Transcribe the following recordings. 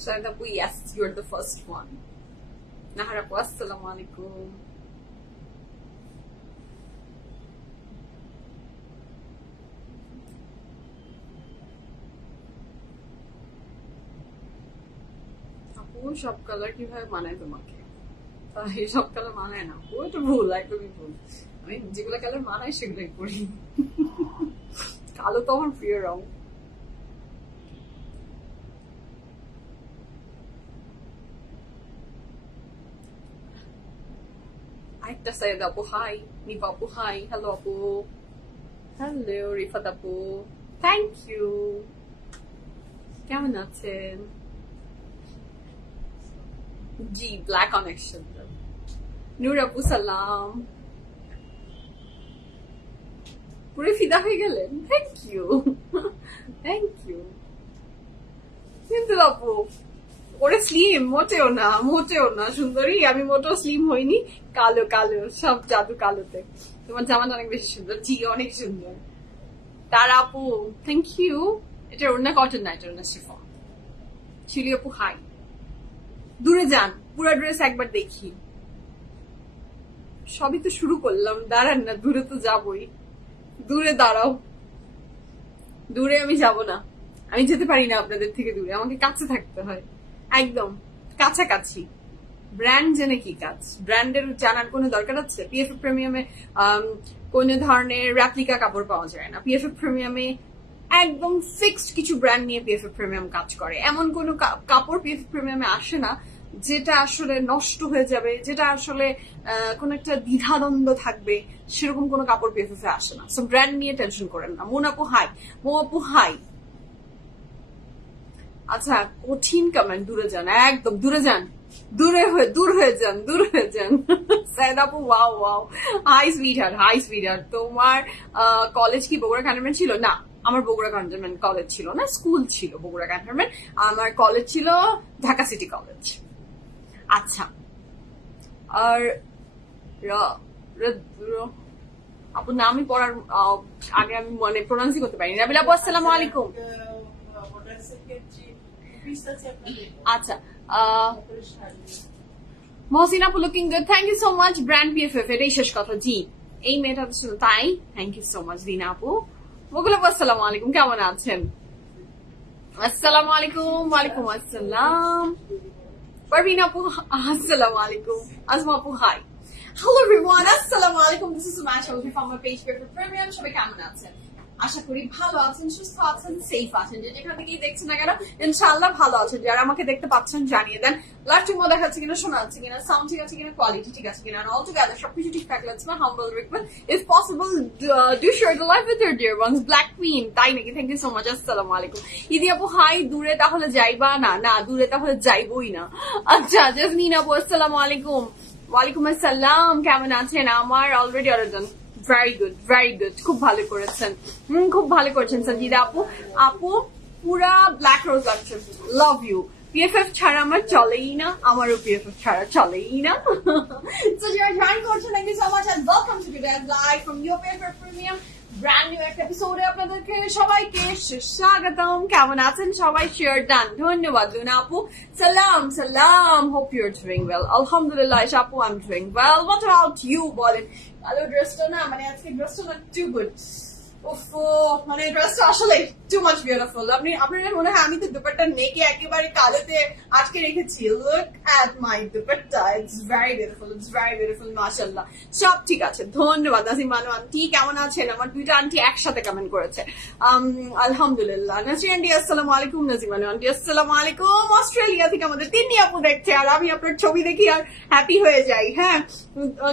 Shahid Apu, yes, you're the first one. Nahar Apu, assalamu alaikum. Apu, সব colour কিভাবে মানায় তোমাকে? এই সব কালার মানায় না, ও তো ভুল, একদমই ভুল। আমি যেগুলো কালার মানায় সেগুলোই করি। কালো তো আমার প্রিয় রং। একটা সাইদ আপু হাই, নিপা আপু হাই, হ্যালো আপু, হ্যালো রিফাত আপু, থ্যাংক ইউ। কেমন আছেন? জি, ব্ল্যাক কানেকশন। নূর আপু সালাম, পুরো ফিদা হয়ে গেলেন, থ্যাংক ইউ, থ্যাংক ইউ। কিন্তু আপু ওরে স্লিম মোটেও না, মোটেও না সুন্দরী, আমি মোটেও স্লিম হইনি, কালো কালো সব জাদু কালোতে। তোমার জামাটা অনেক বেশি সুন্দর। জি, অনেক সুন্দর। তার আপু থ্যাংক ইউ। এটা ওড়না কটন না, এটা ওড়না শিফন। শিলি আপু হাই। দূরে যান, পুরো ড্রেস একবার দেখি। সবই তো শুরু করলাম, দাঁড়ান না, দূরে তো যাবই। দূরে দাঁড়াও, দূরে আমি যাব না, আমি যেতে পারি না আপনাদের থেকে দূরে, আমাকে কাছে থাকতে হয়, একদম কাছাকাছি। ব্র্যান্ড জেনে কি কাজ? ব্র্যান্ডের জানার কোনো দরকার আছে? পিএফএফ প্রিমিয়ামে কোন ধরনের রেপ্লিকা কাপড় পাওয়া যায় না। পিএফএফ প্রিমিয়ামে একদম ফিক্সড কিছু ব্র্যান্ড নিয়ে পিএফএফ প্রিমিয়াম কাজ করে। এমন কোন কাপড় পিএফএফ প্রিমিয়ামে আসে না যেটা আসলে নষ্ট হয়ে যাবে, যেটা আসলে কোন একটা দ্বিধাদ্বন্দ্ব থাকবে, সেরকম কোন কাপড় পিএফএফ এ আসে না। সো ব্র্যান্ড নিয়ে টেনশন করেন না। মন আপু হাই, মো আপু হাই। আচ্ছা, কঠিন কমেন্ট, দূরে যান, একদম দূরে যান, দূর হয়ে যান, দূর হয়ে যান। সাইদ আপু wow wow, hi sweetheart, hi sweetheart. তোমার কলেজ কি বগুড়া ক্যান্টনমেন্ট ছিল? না, আমার বগুড়া ক্যান্টনমেন্ট কলেজ ছিল না, স্কুল ছিল বগুড়া ক্যান্টনমেন্ট। আমার কলেজ ছিল ঢাকা সিটি কলেজ। আচ্ছা, আর আপু নামই পড়ার আগে আমি মানে প্রোনাউন্সই করতে পারিনি। রাবিল আপু আসসালামু আলাইকুম। আচ্ছা, মহসিন আপু looking good, thank you so much. Brand PFF, এটাই শেষ কথা। জি, এই মেয়েটা ছিল তাই, থ্যাংক ইউ সো মাচ রিনা আপু। বকুল আপু আসসালামু আলাইকুম, কেমন আছেন? আসসালামু আলাইকুম। ওয়ালাইকুম আসসালাম। পারভিন আপু আসসালামু আলাইকুম। আজমা আপু হাই। হ্যালো এভরিওয়ান, আসসালামু আলাইকুম। This is Sumaiya Chowdhury from my page PFF premium. সবাই কেমন আছেন? আশা করি ভালো আছেন, সুস্থ আছেন, সেফ আছেন। যেখান থেকেই দেখছেন না কেন ইনশাআল্লাহ ভালো আছেন। যারা আমাকে দেখতে পাচ্ছেন জানিয়ে দেন লাইভ ঠিক মতো দেখাচ্ছে কিনা, শোনা যাচ্ছে কিনা, সাউন্ড ঠিক আছে কিনা, কোয়ালিটি ঠিক আছে কিনা, অল টুগেদার সবকিছু ঠিকঠাক লাগছে। My humble request, if possible do share the live with your dear ones. Black queen, তাই নাকি? Thank you so much. আসসালামু আলাইকুম। ইদি আপু হাই। দূরে তাহলে যাইবা না? না, দূরে তাহলে যাইবই না। আচ্ছা, জাসমিন আপু আসসালামু আলাইকুম। ওয়ালাইকুম আসসালাম, কেমন আছেন? আমার অলরেডি অর্ডার ডান। ভেরি গুড, ভেরি গুড, খুব ভালো করেছেন। খুব ভালো করেছেন সঞ্জিদা আপু। আপু পুরা ব্ল্যাক রোজ লাগছে, লাভ ইউ। পিএফএফ ছাড়া আমার চলেই না, আমারও পিএফএফ ছাড়া চলেই না। সো যারা জয়েন করছেন, thank you so much and welcome to today's live from your PFF premium brand new একটা এপিসোডে আপনাদেরকে সবাইকে স্বাগতম। কেমন আছেন সবাই? শেয়ার ডান, ধন্যবাদ লুনা আপু। সালাম সালাম, hope you are doing well. আলহামদুলিল্লাহ আপু, I am doing well. What about you বলেন? কালো ড্রেসটা না, মানে আজকে ড্রেসটা না টু গুড। মানে ড্রেসটা আসলে টু মাচ বিউটিফুল। আপনার মনে হয় আমি তো দুপাট্টা নেকে একেবারে কালোতে আটকে রেখেছি। Look at my dupatta, it's very beautiful, it's very beautiful, মাশাআল্লাহ। সব ঠিক আছে, ধন্যবাদ। নাসিম মানু আন্টি কেমন আছেন? আমার দুইটা আন্টি একসাথে কমেন্ট করেছে, আলহামদুলিল্লাহ। নাসির আন্টি আসসালামু আলাইকুম। নাসিম মানু আন্টি আসসালামু আলাইকুম। অস্ট্রেলিয়া থেকে আমাদের তিন্নি আপু দেখছে, আর আমি আপনার ছবি দেখি আর হ্যাপি হয়ে যাই। হ্যাঁ,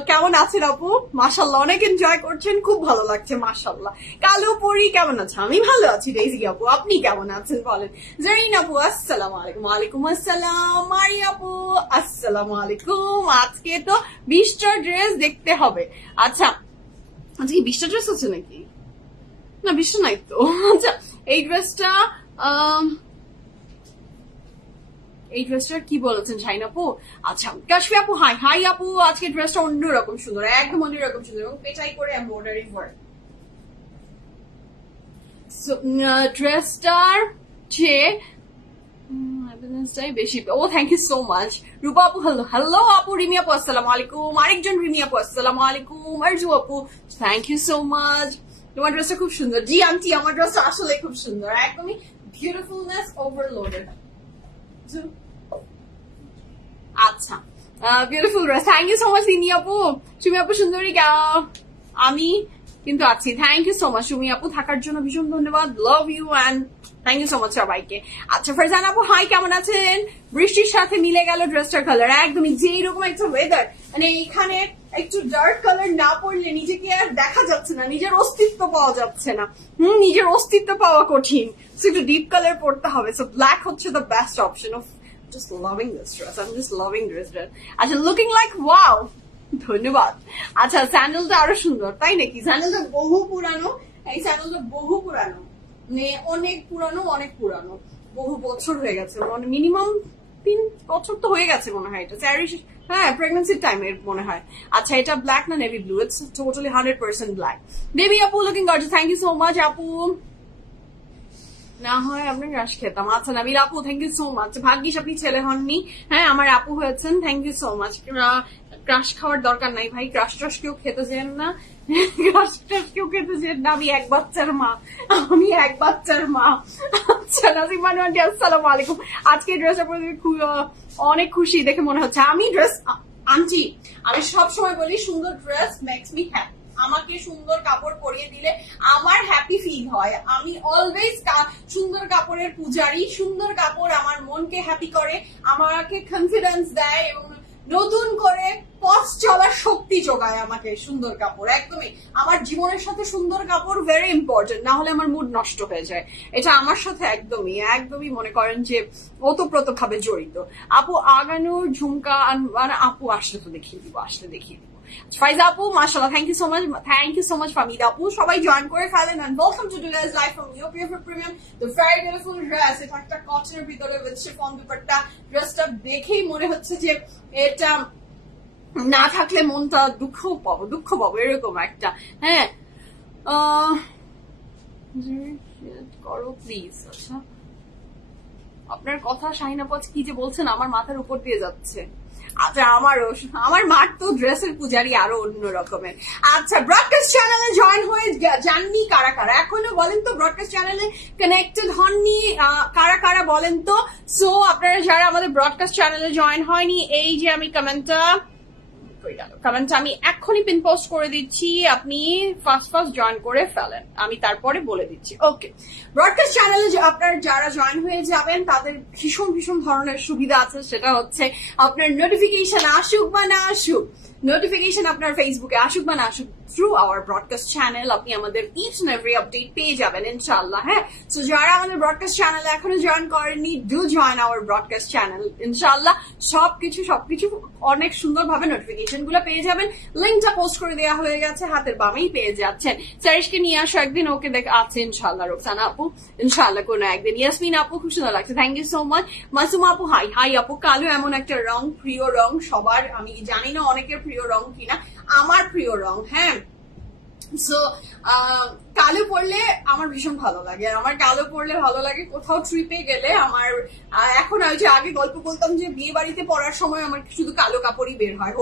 কেমন আছেন আপু? মাশাআল্লাহ, অনেক এনজয় করছেন, খুব ভালো লাগছে, মাশাআল্লাহ। কালো পরি কেমন আছে? আমি ভালো আছি। ডেইজি আপু আপনি কেমন আছেন বলেন? জারিন আপু আসসালামু আলাইকুম। ওয়ালাইকুম আসসালাম। মারি আপু আসসালামু আলাইকুম। আজকে তো 20টা ড্রেস দেখতে হবে। আচ্ছা, আজকে 20টা ড্রেস আছে নাকি? না, 20টা নাই তো। আচ্ছা, এই ড্রেসটা কি বলেছেন শাইন আপু? আচ্ছা, কাশফি আপু হাই। হাই আপু, আজকে ড্রেসটা অন্যরকম সুন্দর, একদম অন্যরকম সুন্দর, এবং পেটাই করে এমব্রয়ডারি ওয়ার্ক। ড্রেসটার যে প্রেগনেন্সটাই বেশি। ও থ্যাংক ইউ সো মাচ। রূপা আপু হ্যালো, হ্যালো আপু। রিমি আপু আসসালামু আলাইকুম। আরেকজন রিমি আপু আসসালামু আলাইকুম। আরজু আপু থ্যাংক ইউ সো মাচ। তোমার ড্রেসটা খুব সুন্দর। জি আন্টি, আমার ড্রেসটা আসলে খুব সুন্দর, একদমই বিউটিফুলনেস ওভারলোডেড। আচ্ছা, beautiful dress. Thank you so much Lini আপু। সুমি আপু সুন্দরী, আমি কিন্তু আছি। Thank you so much Sumi আপু, থাকার জন্য ভীষণ ধন্যবাদ। Love you and thank you so much সবাইকে। আচ্ছা ফারজান আপু হাই, কেমন আছেন? বৃষ্টির সাথে মিলে গেল ড্রেসটার কালার, একদমই যে এরকম একটা ওয়েদার, মানে এইখানে একটু ডার্ক কালার না পড়লে নিজেকে আর দেখা যাচ্ছে না, নিজের অস্তিত্ব পাওয়া যাচ্ছে না। নিজের অস্তিত্ব পাওয়া কঠিন, একটু ডিপ কালার পড়তে হবে। সো ব্ল্যাক হচ্ছে the best option. Of just loving this dress. I'm just loving this dress. আচ্ছা, looking like wow. ধন্যবাদ। আচ্ছা, স্যান্ডেলটা আরো সুন্দর, তাই নাকি? স্যান্ডেলটা বহু পুরানো, এই স্যান্ডেলটা বহু পুরানো, মানে অনেক পুরানো, অনেক পুরানো, বহু বছর হয়ে গেছে, মানে মিনিমাম 3 বছর তো হয়ে গেছে মনে হয়। এটা হ্যাঁ, প্রেগনেন্সির টাইমের মনে হয়। আচ্ছা, এটা ব্ল্যাক না navy blue? It's totally 100% black. Baby আপু looking gorgeous, thank you so much আপু। না হয় আপনার ক্রাশ খেতাম। আচ্ছা নাবিল আপু থ্যাংক ইউ সো মাচ। ভাগ্যিস আপনি ছেলে হননি, হ্যাঁ আমার আপু হয়েছেন। Thank you so much. Crush খাওয়ার দরকার নাই ভাই, ক্রাশ ট্রাশ কেউ খেতে যেন না, ক্রাশ ট্রাশ কেউ খেতে যেন না। আমি এক বাচ্চার মা, আমি এক বাচ্চার মা। আচ্ছা নাজিমান আন্টি আসসালামু আলাইকুম। আজকে ড্রেসটা পরে অনেক খুশি দেখে মনে হচ্ছে। আমি ড্রেস আন্টি, আমি সবসময় বলি সুন্দর ড্রেস মেক্স মি হ্যাপি। আমাকে সুন্দর কাপড় পরিয়ে দিলে আমার হ্যাপি ফিল হয়। আমি অলওয়েজ সুন্দর কাপড়ের পূজারি। সুন্দর কাপড় আমার মনকে হ্যাপি করে, আমাকে কনফিডেন্স দেয় এবং নতুন করে পথ চলার শক্তি যোগায় আমাকে সুন্দর কাপড়। একদমই আমার জীবনের সাথে সুন্দর কাপড় ভেরি ইম্পর্টেন্ট, না হলে আমার মুড নষ্ট হয়ে যায়। এটা আমার সাথে একদমই একদমই মনে করেন যে ওতপ্রোত ভাবে জড়িত। আপু আগানোর ঝুমকা, আপু আসলে তো দেখিয়ে দিব, আসলে দেখিয়ে দিব। ফাইজা আপু মাশাআল্লাহ, thank you so much, thank you so much Famida আপু। সবাই জয়েন করে ফেলেন and welcome to today's live from your preferred premium the very beautiful dress. এটা একটা কটনের ভিতরে উইথ শিফন দুপাট্টা। ড্রেসটা দেখেই মনে হচ্ছে যে এটা না থাকলে মনটা দুঃখ পাবো এরকম একটা। হ্যাঁ করো প্লিজ। আচ্ছা, আপনার কথা শাহিনাপাজ কি যে বলছেন আমার মাথার উপর দিয়ে যাচ্ছে। আচ্ছা, আমার মার তো ড্রেসের পূজারি আরো অন্য রকমের। আচ্ছা, ব্রডকাস্ট চ্যানেলে জয়েন হয়ে যাননি কারা কারা এখনো বলেন তো? ব্রডকাস্ট চ্যানেলে কানেক্টেড হননি কারা কারা বলেন তো? সো আপনারা যারা আমাদের ব্রডকাস্ট চ্যানেলে জয়েন হয়নি, এই যে আমি কমেন্টটা আমি এক্ষুনি পিন পোস্ট করে দিচ্ছি, আপনি ফার্স্ট জয়েন করে ফেলেন, আমি তারপরে বলে দিচ্ছি। ওকে, ব্রডকাস্ট চ্যানেলে আপনার যারা জয়েন হয়ে যাবেন তাদের ভীষণ ভীষণ ধরনের সুবিধা আছে। সেটা হচ্ছে আপনার নোটিফিকেশন আসুক বা না আসুক, নোটিফিকেশন আপনার ফেসবুকে আসুক বা না আসুক, থ্রু আওয়ার ব্রডকাস্ট চ্যানেল আপনি আমাদের ইচ এন্ড এভরি আপডেট পেয়ে যাবেন ইনশাআল্লাহ। হ্যাঁ, সো যারা আমাদের ব্রডকাস্ট চ্যানেলে এখনো জয়েন করেননি, do join our broadcast channel ইনশাআল্লাহ। সবকিছু অনেক সুন্দরভাবে নোটিফিকেশন গুলো পেয়ে যাবেন। লিঙ্কটা পোস্ট করে দেওয়া হয়ে গেছে, হাতের বামেই পেয়ে যাচ্ছেন। সারিশকে নিয়ে আসো একদিন, ওকে দেখ আছে ইনশাআল্লাহ। রোকসানা আপু ইনশাআল্লাহ কোনো একদিন। ইয়াসমিন আপু খুব সুন্দর লাগছে, thank you so much. Masuma আপু হাই। হাই আপু, কালো এমন একটা রং, প্রিয় রং সবার, আমি জানি না অনেকের প্রিয় রং কিনা, আমার প্রিয় রং। হ্যাঁ, সো কালো পরলে আমার ভীষণ ভালো লাগে, আমার কালো পরলে ভালো লাগে কোথাও ট্রিপে গেলে। আমার এখন ওই যে আগে গল্প বলতাম যে বিয়ে বাড়িতে পরার সময় আমার শুধু কালো কাপড়ই বের হয়,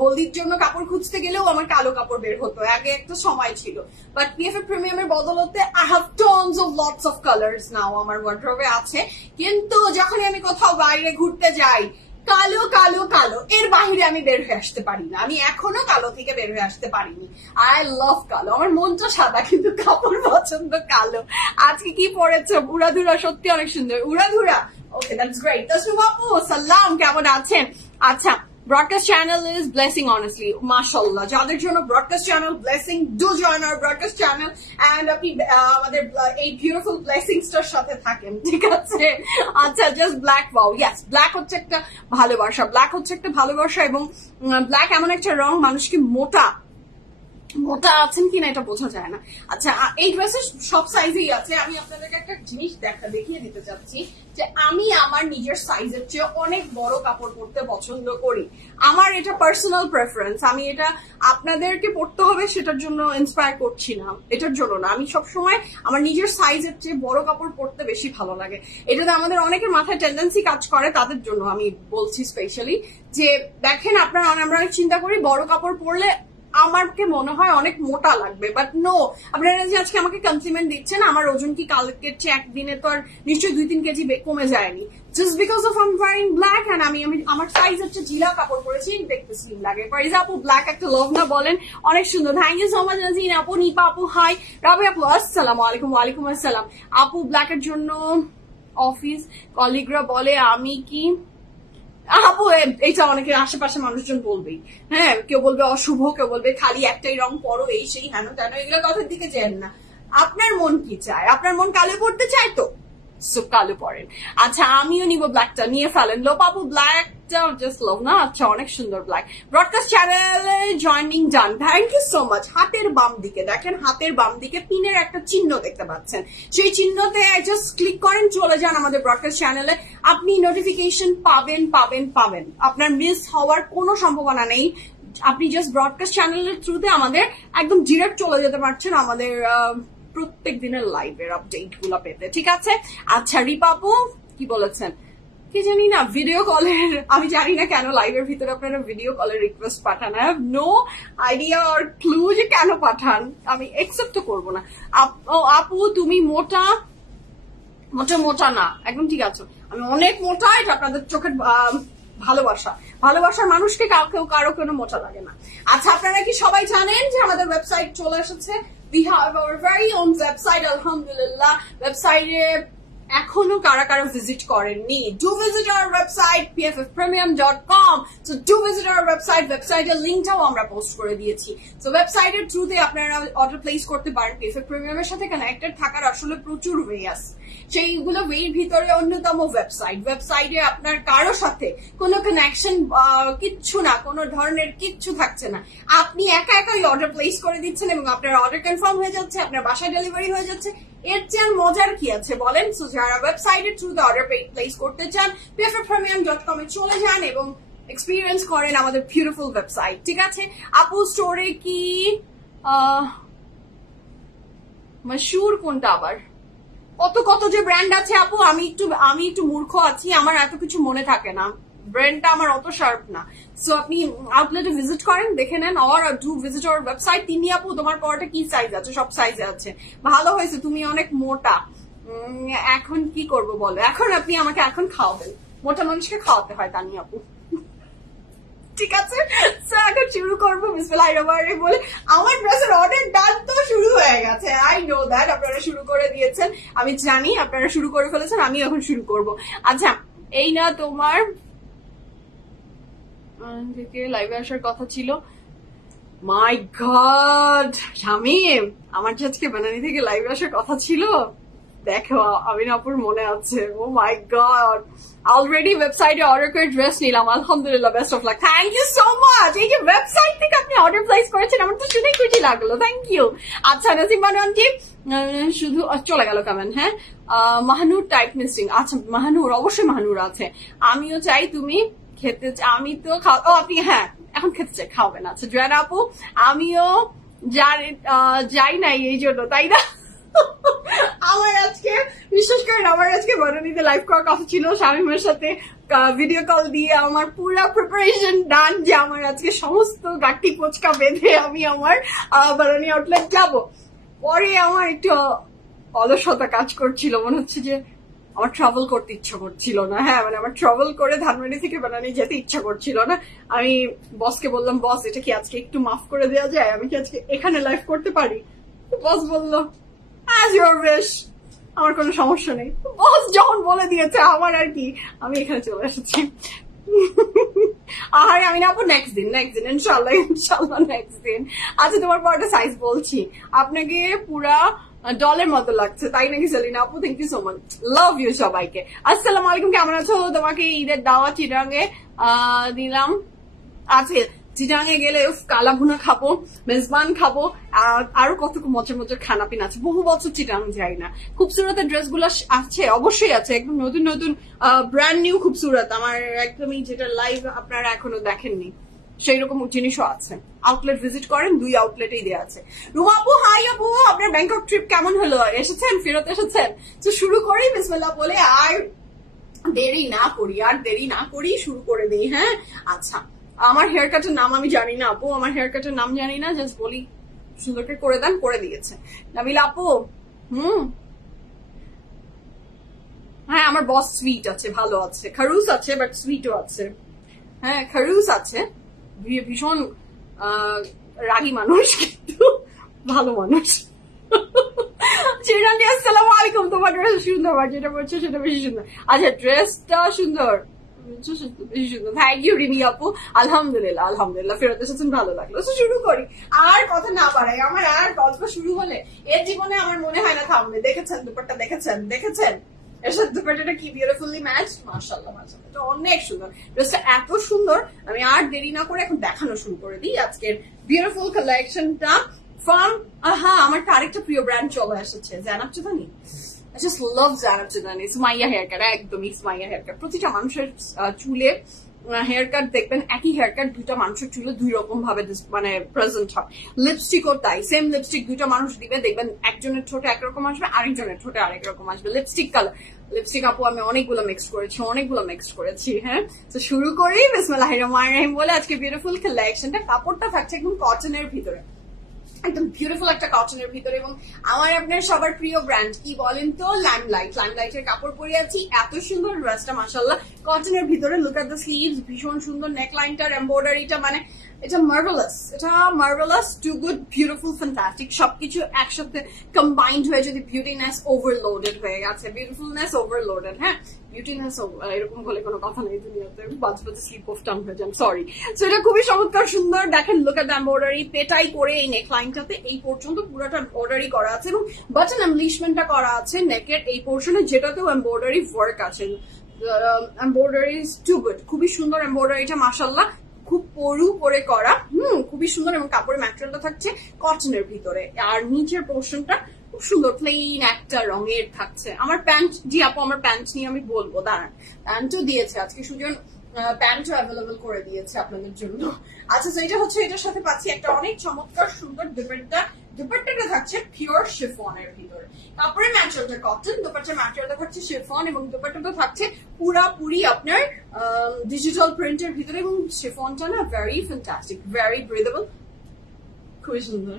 হলদির জন্য কাপড় খুঁজতে গেলেও আমার কালো কাপড় বের হতো, আগে একটা সময় ছিল। বাট পিএফএফ প্রিমিয়ামের বদলতে I have tons of lots of colours now আমার ওয়ার্ড্রোবে আছে। কিন্তু যখনই আমি কোথাও বাইরে ঘুরতে যাই, কালো কালো কালো, এর বাহিরে আমি বের হয়ে আসতে পারি না। আমি এখনো কালো থেকে বের হয়ে আসতে পারিনি। আই লাভ কালো, আমার মনটা সাদা কিন্তু কাপড় পছন্দ কালো। আজকে কি পরেছো? উড়াধুরা, সত্যি অনেক সুন্দর উড়াধুরা। ওকে, দ্যাটস গ্রেট। তাসনিম আপু সালাম, কেমন আছেন? আচ্ছা, broadcast channel is blessing honestly, mashallah. যাদের জন্য broadcast channel blessing, do join our broadcast channel and আপনি আমাদের এই beautiful blessings টার সাথে থাকেন, ঠিক আছে? আচ্ছা, just black, wow, yes, black হচ্ছে একটা ভালোবাসা, black হচ্ছে একটা ভালোবাসা এবং black এমন একটা রং মানুষকে মোটা মোটা আছেন কিনা এটা বোঝা যায় না। আচ্ছা, এই ড্রেসের সব সাইজেই আছে। আমি আপনাদেরকে একটা জিনিস দেখিয়ে দিতে চাচ্ছি যে আমি আমার নিজের সাইজের চেয়ে অনেক বড় কাপড় পরতে পছন্দ করি। আমার এটা পার্সোনাল প্রেফারেন্স। আমি এটা আপনাদেরকে পড়তে হবে সেটার জন্য ইন্সপায়ার করছি না, এটার জন্য না। আমি সবসময় আমার নিজের সাইজের চেয়ে বড় কাপড় পরতে বেশি ভালো লাগে। এটাতে আমাদের অনেকের মাথায় টেন্ডেন্সি কাজ করে, তাদের জন্য আমি বলছি স্পেশালি যে দেখেন আপনারা, আমরা অনেক চিন্তা করি বড় কাপড় পরলে আমাকে মনে হয় অনেক মোটা লাগবে, বাট নো, আপনারা যে আজকে আমাকে কমপ্লিমেন্ট দিচ্ছেন আমার ওজন কি কালকের চেয়ে একদিনে তো আর নিশ্চয়ই 2-3 কেজি কমে যায়নি, just because of I am wearing black and আমি আমার সাইজ হচ্ছে ঢিলা কাপড় পরেছি, দেখতে স্লিম লাগে। ফারিজা আপু ব্ল্যাক একটা লভ না বলেন, অনেক সুন্দর, thank you so much. Najin আপু, নিপা আপু হাই, রাবি আপু আসসালামু আলাইকুম। ওয়ালাইকুম আসসালাম। আপু ব্ল্যাকের জন্য অফিস কলিগরা বলে আমি কি আপু, এইটা অনেকের আশেপাশে মানুষজন বলবেই, হ্যাঁ, কেউ বলবে অশুভ, কেউ বলবে খালি একটাই রং পরো, এই সেই হেন তেন, এগুলো কথার দিকে যেন না। আপনার মন কি চায়? আপনার মন কালো পড়তে চায় তো কালো পরেন। আচ্ছা, আমিও নিব ব্ল্যাকটা, নিয়ে ফেলেন। লোপ আপু ব্ল্যাকটা জাস্ট লভ না? আচ্ছা, অনেক সুন্দর ব্ল্যাক। ব্রডকাস্ট চ্যানেলে joining done, thank you so much. হাতের বাম দিকে দেখেন, হাতের বাম দিকে পিনের একটা চিহ্ন দেখতে পাচ্ছেন, সেই চিহ্নতে জাস্ট ক্লিক করেন, চলে যান আমাদের ব্রডকাস্ট চ্যানেলে। আপনি নোটিফিকেশন পাবেন পাবেন পাবেন, আপনার মিস হওয়ার কোনো সম্ভাবনা নেই। আপনি জাস্ট ব্রডকাস্ট চ্যানেলের থ্রুতে আমাদের একদম ডিরেক্ট চলে যেতে পারছেন আমাদের প্রত্যেক দিনের লাইভের আপডেট গুলা পেতে, ঠিক আছে? আচ্ছা, রিপাপু কি বলেছেন কি জানি না, ভিডিও কলের, আমি জানি না কেন লাইভের ভিতরে আপনারা ভিডিও কলের রিকোয়েস্ট পাঠান। I have no idea or clue যে কেন পাঠান, আমি একসেপ্ট করবো না। আপু তুমি মোটা মোটা মোটা না, একদম ঠিক আছে, আমি অনেক মোটা, এটা আপনাদের চোখের ভালোবাসা, ভালোবাসার মানুষকে কারো কোনো মোটা লাগে না। আচ্ছা, আপনারা কি সবাই জানেন যে আমাদের ওয়েবসাইট চলে এসেছে? We have our very own website, alhamdulillah. ওয়েবসাইটে এখনো কারা কারা ভিজিট করেননি, do visit our website pffpremium.com. so do visit our website. ওয়েবসাইটের লিংকটাও আমরা পোস্ট করে দিয়েছি। তো ওয়েবসাইটের থ্রুতে আপনারা অর্ডার প্লেস করতে পারেন। PFF Premium এর সাথে কানেক্টেড থাকার আসলে প্রচুর ওয়ে আছে, সেইগুলো ওয়ের ভিতরে অন্যতম ওয়েবসাইটে আপনার কারো সাথে কোনো কানেকশন কিচ্ছু না, কোনো ধরনের কিচ্ছু থাকছে না। আপনি একা একাই অর্ডার প্লেস করে দিচ্ছেন এবং আপনার অর্ডার কনফার্ম হয়ে যাচ্ছে, আপনার বাসায় ডেলিভারি হয়ে যাচ্ছে। এর চেয়ে মজার কি আছে বলেন? সো যারা ওয়েবসাইটের থ্রুতে অর্ডার প্লেস করতে চান, pffpremium.com এ চলে যান এবং এক্সপিরিয়েন্স করেন আমাদের বিউটিফুল ওয়েবসাইট, ঠিক আছে? আপু স্টোরে কি মশুর কোনটা আবার? কত যে ব্র্যান্ড আছে আপু, আমি একটু মূর্খ আছি, আমার এত কিছু মনে থাকে না, ব্র্যান্ডটা আমার অত শার্প না। সো আপনি আউটলেটে ভিজিট করেন, দেখে নেন, or do visit our website. তিনি আপু তোমার পরটা কি সাইজ আছে? সব সাইজে আছে। ভালো হয়েছে, তুমি অনেক মোটা। এখন কি করব বলো? এখন আপনি আমাকে এখন খাওয়াবেন, মোটা মানুষকে খাওয়াতে হয় তানি আপু, ঠিক আছে? এখন শুরু করবো বিসমিল্লাহির রহমানির রহিম বলে। আমার ড্রেসের অর্ডার ডান তো শুরু হয়ে গেছে, আই নো দ্যাট। আপনারা শুরু করে দিয়েছেন, আমি জানি আপনারা শুরু করে ফেলেছেন, আমি এখন শুরু করব। আচ্ছা, এই না তোমার থেকে লাইভে আসার কথা ছিল? মাই গড শামিম, আমার যে আজকে বানানি থেকে লাইভে আসার কথা ছিল, দেখো আমিন আপুর মনে আছে। ও মাই গড, অলরেডি ওয়েবসাইটে অর্ডার করে ড্রেস নিলাম, আলহামদুলিল্লাহ, best of luck. Thank you so much. এই যে ওয়েবসাইট থেকে আপনি অর্ডার প্লেস করেছেন, আমার তো শুনে খুশি লাগলো, থ্যাংক ইউ। আচ্ছা, নাসিম বানোয়ানজি শুধু চলে গেল কেমন? হ্যাঁ, মাহানুর টাইপ মিসিং। আচ্ছা, মাহানুর, অবশ্যই মাহানুর আছে। আমিও চাই তুমি খেতে, আমি তো ও আপনি, হ্যাঁ এখন খেতে চাই, খাওয়াবেন। আচ্ছা জয়ানা আপু, আমিও যাই নাই এই জন্য, তাই না? আমার আজকে বিশেষ করে আমার আজকে বানানিতে লাইভ করার কথা ছিল শামিমের সাথে, ভিডিও কল দিয়ে আমার পুরা প্রিপারেশন ডান যে আমার আজকে সমস্ত গাঠি পোচকা বেঁধে আমি আমার বানানি আউটলেট যাব। পরে আমার একটু অলসতা কাজ করছিল, মনে হচ্ছে যে আমার ট্রাভেল করতে ইচ্ছা করছিল না। হ্যাঁ, মানে আমার ট্রাভেল করে ধানমন্ডি থেকে বানানি যেতে ইচ্ছা করছিল না। আমি বসকে বললাম, বস এটা কি আজকে একটু মাফ করে দেওয়া যায়, আমি কি আজকে এখানে লাইভ করতে পারি? বস বললো অ্যাজ ইউর উইশ, আমার কোনো সমস্যা নেই। বস যখন বলে দিয়েছে আমার আর কি, আমি এখানে চলে এসেছি। আর আমি না আপু নেক্সট দিন ইনশাল্লাহ নেক্সট দিন। আচ্ছা, তোমার পরটা সাইজ বলছি, আপনাকে পুরা ডলের মতো লাগছে, তাই নাকি সেলিনা আপু? Thank you so much, love you সবাইকে। আসসালামু আলাইকুম, কেমন আছো? তোমাকে ঈদের দাওয়াত চিটাঙ্গে দিলাম। আচ্ছা, চিটাঙে গেলে কালা ভুনা খাবো, মেজবান খাবো, আরো কত মজার মজার খানা পিনা আছে। বহু বছর চিটাং যাই না। খুবসুরতের ড্রেস গুলো আছে, অবশ্যই আছে, একদম নতুন নতুন ব্র্যান্ড নিউ খুবসুরত। আমার একদমই যেটা লাইভ আপনারা এখনো দেখেননি সেই রকম জিনিসও আছে। আউটলেট ভিজিট করেন, 2 আউটলেটেই দেওয়া আছে। রুমা আপু, হাই আপু, আপনার ব্যাংকক ট্রিপ কেমন হলো? এসেছেন, ফেরত এসেছেন? তো শুরু করি বিসমিল্লাহ বলে, আর দেরি না করি শুরু করে দিই। হ্যাঁ, আচ্ছা, আমার হেয়ার কাটের নাম আমি জানি না আপু, আমার হেয়ার কাটের নাম জানি না, জাস্ট বলি সুন্দর করে দেন, করে দিয়েছে নাবিলা আপু। হ্যাঁ, আমার বস সুইট আছে, ভালো আছে, খারুস আছে, বাট সুইটও আছে। হ্যাঁ, খারুস আছে, ভীষণ রাগী মানুষ কিন্তু ভালো মানুষ। আসসালামু আলাইকুম, তোমার ড্রেস সুন্দর, যেটা বলছো সেটা বেশি সুন্দর। আচ্ছা, ড্রেসটা সুন্দর, বেশি সুন্দর। থ্যাংক ইউ রিমি আপু, আলহামদুলিল্লাহ ফেরত এসেছেন, ভালো লাগলো। শুরু করি, আর কথা না বাড়াই। আমার আর গল্প শুরু হলে এর জীবনে আমার মনে হয় না থামবে। দেখেছেন দুপাট্টা, দেখেছেন এর সাথে দুপাট্টাটা কি বিউটিফুলি ম্যাচ, মাশাআল্লাহ মাশাআল্লাহ, এটা অনেক সুন্দর। ড্রেসটা এত সুন্দর, আমি আর দেরি না করে এখন দেখানো শুরু করে দিই আজকের বিউটিফুল কালেকশনটা ফ্রম আমার আরেকটা প্রিয় ব্র্যান্ড চলে এসেছে, জানাব চুদানি। I just love জানাব চুদানি। সুমাইয়া হেয়ার কাট, একদমই সুমাইয়া হেয়ার কাট। প্রতিটা মানুষের চুলে হেয়ার কাট দেখবেন, একই হেয়ার কাট দুইটা মানুষের চুলে 2 রকম ভাবে মানে প্রেজেন্ট হয়। লিপস্টিকও তাই, সেম লিপস্টিক দুইটা মানুষ দিবে, দেখবেন একজনের ঠোঁটে একরকম আসবে, আরেকজনের ঠোঁটে আরেক রকম আসবে। লিপস্টিক কালার, লিপস্টিক আপু আমি অনেকগুলো মিক্স করেছি। হ্যাঁ, তো শুরু করি বিসমিল্লাহির রহমানির রহিম বলে আজকে বিউটিফুল কালেকশনটা। কাপড়টা থাকছে একদম কটনের ভিতরে, একদম বিউটিফুল একটা কটনের ভিতরে, এবং আমার আপনার সবার প্রিয় ব্র্যান্ড কি বলেন তো, লাইমলাইটের কাপড় পরে আছি। এত সুন্দর ড্রেসটা মাশাআল্লাহ, কটনের ভিতরে। লুক এট দ্য স্লিভস, ভীষণ সুন্দর নেকলাইনটার এমব্রয়ডারিটা, মানে এটা marvellous, too good, beautiful, fantastic, সবকিছু একসাথে কম্বাইন্ড হয়ে যদি বিউটিনেস ওভারলোডেড হয়ে গেছে, বিউটিফুলনেস ওভারলোডেড। হ্যাঁ, বিউটিনেস এরকম হলে কোনো কথা নেই দুনিয়াতে, বাজে স্লিপ অফ টাং হয়ে যান, সরি। সো এটা খুবই চমৎকার সুন্দর। দেখেন, লুক এট দ্য এমব্রয়ডারি, পেটাই করে এই নেকলাইনটাতে এই পর্যন্ত পুরোটা এমব্রয়ডারি করা আছে, এবং বাটন এমব্লিশমেন্টটা করা আছে নেকের এই পোর্শনে, যেটাতেও এমব্রয়ডারি ওয়ার্ক আছে। এমব্রয়ডারি ইজ টু গুড, খুবই সুন্দর এমব্রয়ডারিটা মাশাআল্লাহ, খুব পরু করে করা, খুবই সুন্দর। এবং কাপড়ের ম্যাটেরিয়ালটা থাকছে কটনের ভিতরে, আর নিচের পোর্শনটা খুব সুন্দর প্লেন একটা রঙের থাকছে। আমার প্যান্ট, জি আপু আমার প্যান্ট নিয়ে আমি বলবো, দাঁড়ান, প্যান্টও দিয়েছে আজকে সুজন, প্যান্টও অ্যাভেলেবল করে দিয়েছে আপনাদের জন্য। আচ্ছা, এটা হচ্ছে, এটার সাথে পাচ্ছি একটা অনেক চমৎকার সুন্দর দুপাট্টা। দুপাট্টাটা থাকছে পিওর শিফনের ভিতরে, কাপড়ের ম্যাটেরিয়ালটা কটন, দুপাট্টার ম্যাটেরিয়ালটা থাকছে শিফন, এবং দুপাট্টাটা থাকছে পুরাপুরি আপনার ডিজিটাল প্রিন্টের ভিতরে, এবং শিফনটা না ভেরি ফ্যান্টাস্টিক, ভেরি ব্রিদেবল, খুবই সুন্দর।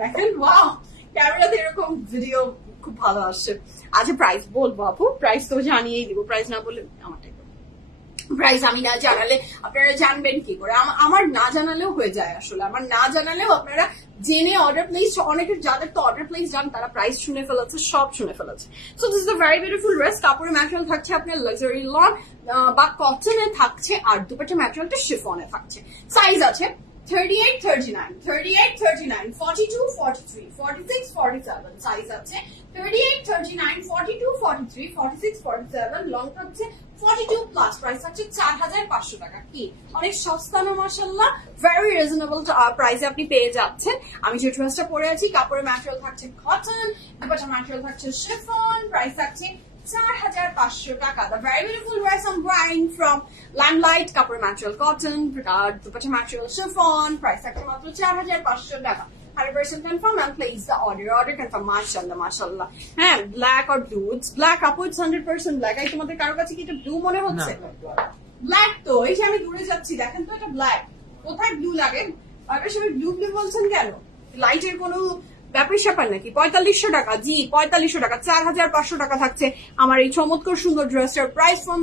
দেখেন, ওয়াও, ক্যামেরাতে এরকম ভিডিও খুব ভালো আসছে। আচ্ছা, প্রাইস বলবো আপু, প্রাইস তো জানিয়েই দিব, প্রাইস না বলে আমারটাই প্রাইস আমি না জানালে আপনারা জানবেন কি করে? আমার না জানালেও হয়ে যায়, আসলে আমার না জানালেও আপনারা জেনে অর্ডার প্লেস, অনেকের যাদের তো অর্ডার প্লেস যান তারা প্রাইস শুনে ফেলেছে, সব শুনে ফেলেছে। So this is a very beautiful dress. কাপড়ের ম্যাটেরিয়াল থাকছে আপনার লাক্সারি লন বা কটনে থাকছে, আর দুপাট্টার ম্যাটেরিয়ালটা শিফনে থাকছে। সাইজ আছে 38, 39, 38, 39, 42, 43, 46, 47 সাইজ আছে। 38, 39, 42, 43, 46, 47, লং হচ্ছে 42 প্লাস। প্রাইস হচ্ছে 4500 টাকা। কি অনেক সস্তা না মাশাআল্লাহ, ভেরি রিজনেবল প্রাইসে আপনি পেয়ে যাচ্ছেন। আমি যে ড্রেসটা পরে আছি, কাপড়ের ম্যাটেরিয়াল থাকছে কটন, দুপাট্টার ম্যাটেরিয়াল থাকছে শিফন, প্রাইস থাকছে 4500 টাকা। The very beautiful dress I'm buying from Limelight, কাপড়ের ম্যাটেরিয়াল কটন, দুপাট্টার ম্যাটেরিয়াল শিফন, প্রাইস থাকছে মাত্র 4500 টাকা। 100% confirm and place the order. Order confirm, মাশাআল্লাহ। হ্যাঁ, ব্ল্যাক আর ব্লু, ইটস ব্ল্যাক আপু, ইটস 100% ব্ল্যাক। এই তোমাদের কারো কাছে কি এটা ব্লু মনে হচ্ছে? ব্ল্যাক তো, এই যে আমি দূরে যাচ্ছি, দেখেন তো এটা ব্ল্যাক। কোথায় ব্লু লাগে? বারবার সবাই ব্লু বলছেন কেন? লাইটের কোনো ব্যাপার স্যাপার নাকি? 4500 টাকা, জি 4500 টাকা, 4500 টাকা থাকছে আমার এই চমৎকার সুন্দর ড্রেসটার প্রাইস ফ্রম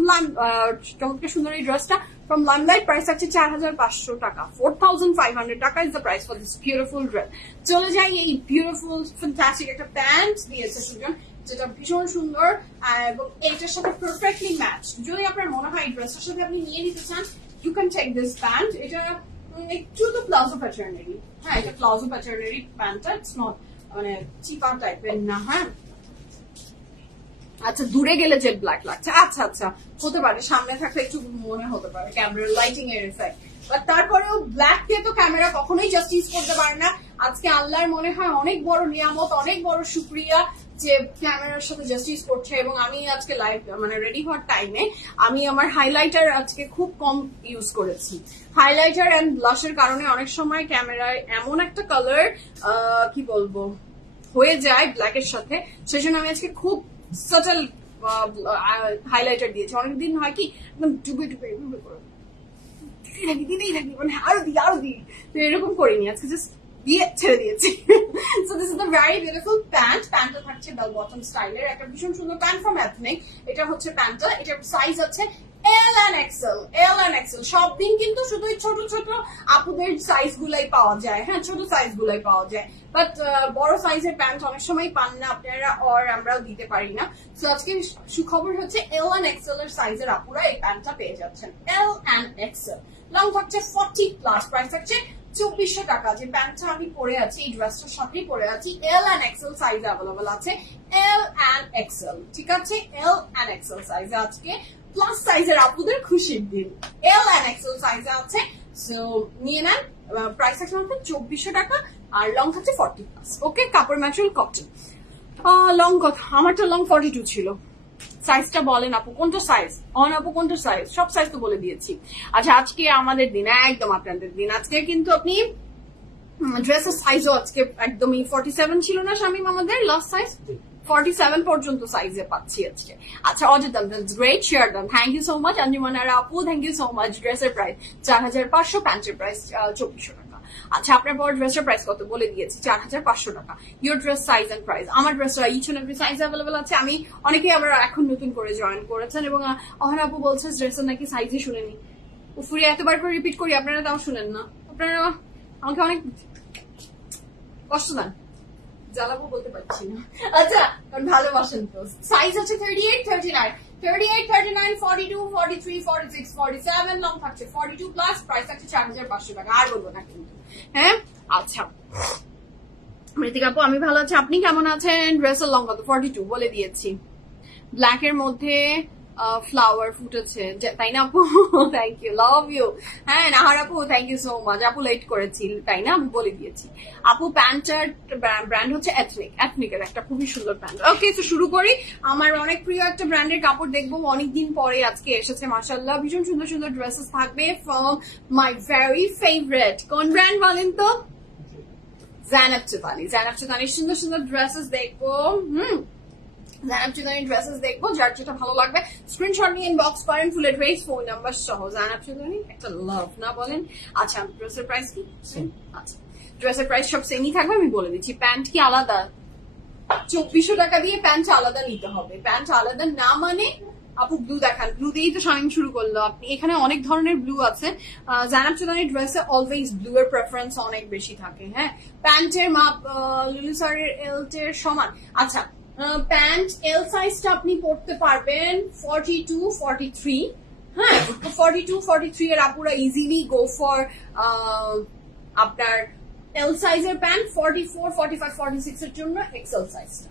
চমৎকার সুন্দর এই ড্রেসটা from Limelight, প্রাইস আছে 4500 টাকা। 4500 টাকা is the price for this beautiful dress. চলে যাই, এই বিউটিফুল ফ্যান্টাস্টিক একটা প্যান্ট দিয়েছে সুজন, যেটা ভীষণ সুন্দর এবং এইটার সাথে পারফেক্টলি ম্যাচ। যদি আপনার মনে হয় এই ড্রেসটার সাথে আপনি নিয়ে নিতে চান, you can take this pant. এটা একটু তো প্লাজো প্যাটার্নেরই, হ্যাঁ এটা প্লাজো প্যাটার্নেরই প্যান্টটা, ইটস নট মানে চিপা টাইপের না। হ্যাঁ, আচ্ছা দূরে গেলে জেড ব্ল্যাক লাগছে, আচ্ছা আচ্ছা হতে পারে, সামনে থাকলে একটু মনে হতে পারে ক্যামেরার লাইটিং এর এফেক্ট, বাট তারপরেও ব্ল্যাক দিয়ে তো ক্যামেরা কখনোই জাস্টিস করতে পারে না। আজকে আল্লাহর মনে হয় অনেক বড় নিয়ামত, অনেক বড় শুকরিয়া যে ক্যামেরার সাথে জাস্টিস করছে। এবং আমি আজকে লাইভ মানে রেডি হওয়ার টাইমে আমি আমার হাইলাইটার আজকে খুব কম ইউজ করেছি। হাইলাইটার এন্ড ব্লাশের কারণে অনেক সময় ক্যামেরায় এমন একটা কালার কি বলবো হয়ে যায় ব্ল্যাকের সাথে, সেজন্য আমি আজকে খুব সাটল হাইলাইটার দিয়েছি। অনেকদিন হয় কি একদম ডুবে ডুবে ডুবে করে দিতেই থাকি, মানে আরো দিই তো এরকম করিনি, আজকে জাস্ট দিয়ে ছেড়ে দিয়েছি। So this is the very beautiful pant. প্যান্টটা থাকছে বেল বটম স্টাইলের, একটা ভীষণ সুন্দর প্যান্ট ফ্রম এথনিক। এটা হচ্ছে প্যান্টটা, এটার সাইজ আছে L and XL, L and XL. সব দিন কিন্তু শুধু ছোট ছোট আপুদের সাইজ গুলাই পাওয়া যায়, হ্যাঁ ছোট সাইজ গুলাই পাওয়া যায়, বাট বড় সাইজের প্যান্ট অনেক সময় পান না আপনারা, আর আমরাও দিতে পারি না। সো আজকে সুখবর হচ্ছে এল এন্ড এক্সেল এর সাইজের আপুরা এই প্যান্টটা পেয়ে যাচ্ছেন, এল এন্ড এক্সেল। লং থাকছে 40+, প্রাইস থাকছে 2400 টাকা। যে প্যান্টটা আমি পরে আছি এই ড্রেসটার সাথেই পরে আছি, L and XL size available আছে, এল এন্ড এক্সেল, ঠিক আছে এল এন্ড এক্সেল সাইজ। আজকে প্লাস সাইজের আপুদের খুশির দিন, এল এন্ড এক্সেল সাইজে আছে, সো নিয়ে নেন। প্রাইস থাকছে মাত্র 2400 টাকা আর লং থাকছে 40+। ওকে, কাপড় ম্যাটেরিয়াল কটন। লং কথা আমারটা লং 42 ছিল। সাইজটা বলেন আপু কোনটা সাইজ, অন আপু কোনটা সাইজ, সব সাইজ তো বলে দিয়েছি। আচ্ছা আজকে আমাদের দিন, একদম আপনাদের দিন। আজকে কিন্তু আপনি ড্রেসের সাইজও আজকে একদমই 47 ছিল না শামিম, আমাদের লাস্ট সাইজ 47 পর্যন্ত সাইজে পাচ্ছি আজকে। আচ্ছা অর্ডার দাম, গ্রেট, শেয়ার দাম, thank you so much. Anjumanara আপু থ্যাংক ইউ সো মাচ। ড্রেসের প্রাইস 4500, প্যান্টের প্রাইস 2400 টাকা। আচ্ছা আপনার পর ড্রেসের প্রাইস কত বলে দিয়েছি, 4500 টাকা। Your dress size and price, আমার ড্রেসটা each and every size available আছে। আমি অনেকেই আবার এখন নতুন করে জয়েন করেছেন এবং অহনা আপু বলছে ড্রেসের নাকি সাইজই শুনেনি। উফুরি এতবার করে রিপিট করি, আপনারা তাও শুনেন না, আপনারা আমাকে অনেক কষ্ট দেন, জ্বালাবো বলতে পারছি না। আচ্ছা কারণ ভালোবাসেন তো। সাইজ আছে 38, 39, 38, 39, 42, 43, 46, 47, লং থাকছে 42+, প্রাইস থাকছে 4500 টাকা। আর বলবো না কিন্তু, হ্যাঁ। আচ্ছা মৃতিকা আপু আমি ভালো আছি, আপনি কেমন আছেন? ড্রেসের লং কত? 42 বলে দিয়েছি। ব্ল্যাক এর মধ্যে ফ্লাওয়ার ফুটেছে, তাই না আপু? Thank you, love you. হ্যাঁ নাহার আপু থ্যাংক ইউ সো মাচ। আপু লেট করেছি তাই না, আমি বলে দিয়েছি। আপু প্যান্টার ব্র্যান্ড হচ্ছে এথনিক, এথনিকের একটা খুবই সুন্দর প্যান্ট। ওকে তো শুরু করি। আমার অনেক প্রিয় একটা ব্র্যান্ডের কাপড় দেখবো, অনেকদিন পরে আজকে এসেছে মাশাআল্লাহ। ভীষণ সুন্দর সুন্দর ড্রেসেস থাকবে ফ্রম মাই ভেরি ফেভারিট, কোন ব্র্যান্ড বলেন তো? জাইনাব চুতানি। জাইনাব চুতানির সুন্দর সুন্দর ড্রেসেস দেখবো। জাইনাব চুতানি ড্রেসেস দেখবো, যার যেটা ভালো লাগবে স্ক্রিনশট নিয়ে ইনবক্স করেন, ফুল এড্রেস ফোন নাম্বার সহ। জাইনাব চুতানি একটা লাভ না বলেন। আচ্ছা ড্রেসের প্রাইস কি? আচ্ছা ড্রেসের প্রাইস সব সেমই থাকবে, আমি বলে দিচ্ছি। প্যান্ট কি আলাদা? 2400 টাকা দিয়ে প্যান্ট আলাদা নিতে হবে। প্যান্ট আলাদা না মানে আপু ব্লু দেখান, ব্লু দিয়েই তো শামিম শুরু করলো। আপনি এখানে অনেক ধরনের ব্লু আছে। জাইনাব চুতানির ড্রেসে অলওয়েজ ব্লু এর প্রেফারেন্স অনেক বেশি থাকে। হ্যাঁ প্যান্টের মাপ লুলু স্যারের এলটের সমান। আচ্ছা প্যান্ট এল সাইজটা আপনি পড়তে পারবেন 42, 43। হ্যাঁ 42, 43 এর আপুরা ইজিলি গো ফর আপনার এল সাইজের প্যান্ট। 44, 45, 46 এর জন্য এক্সেল সাইজটা।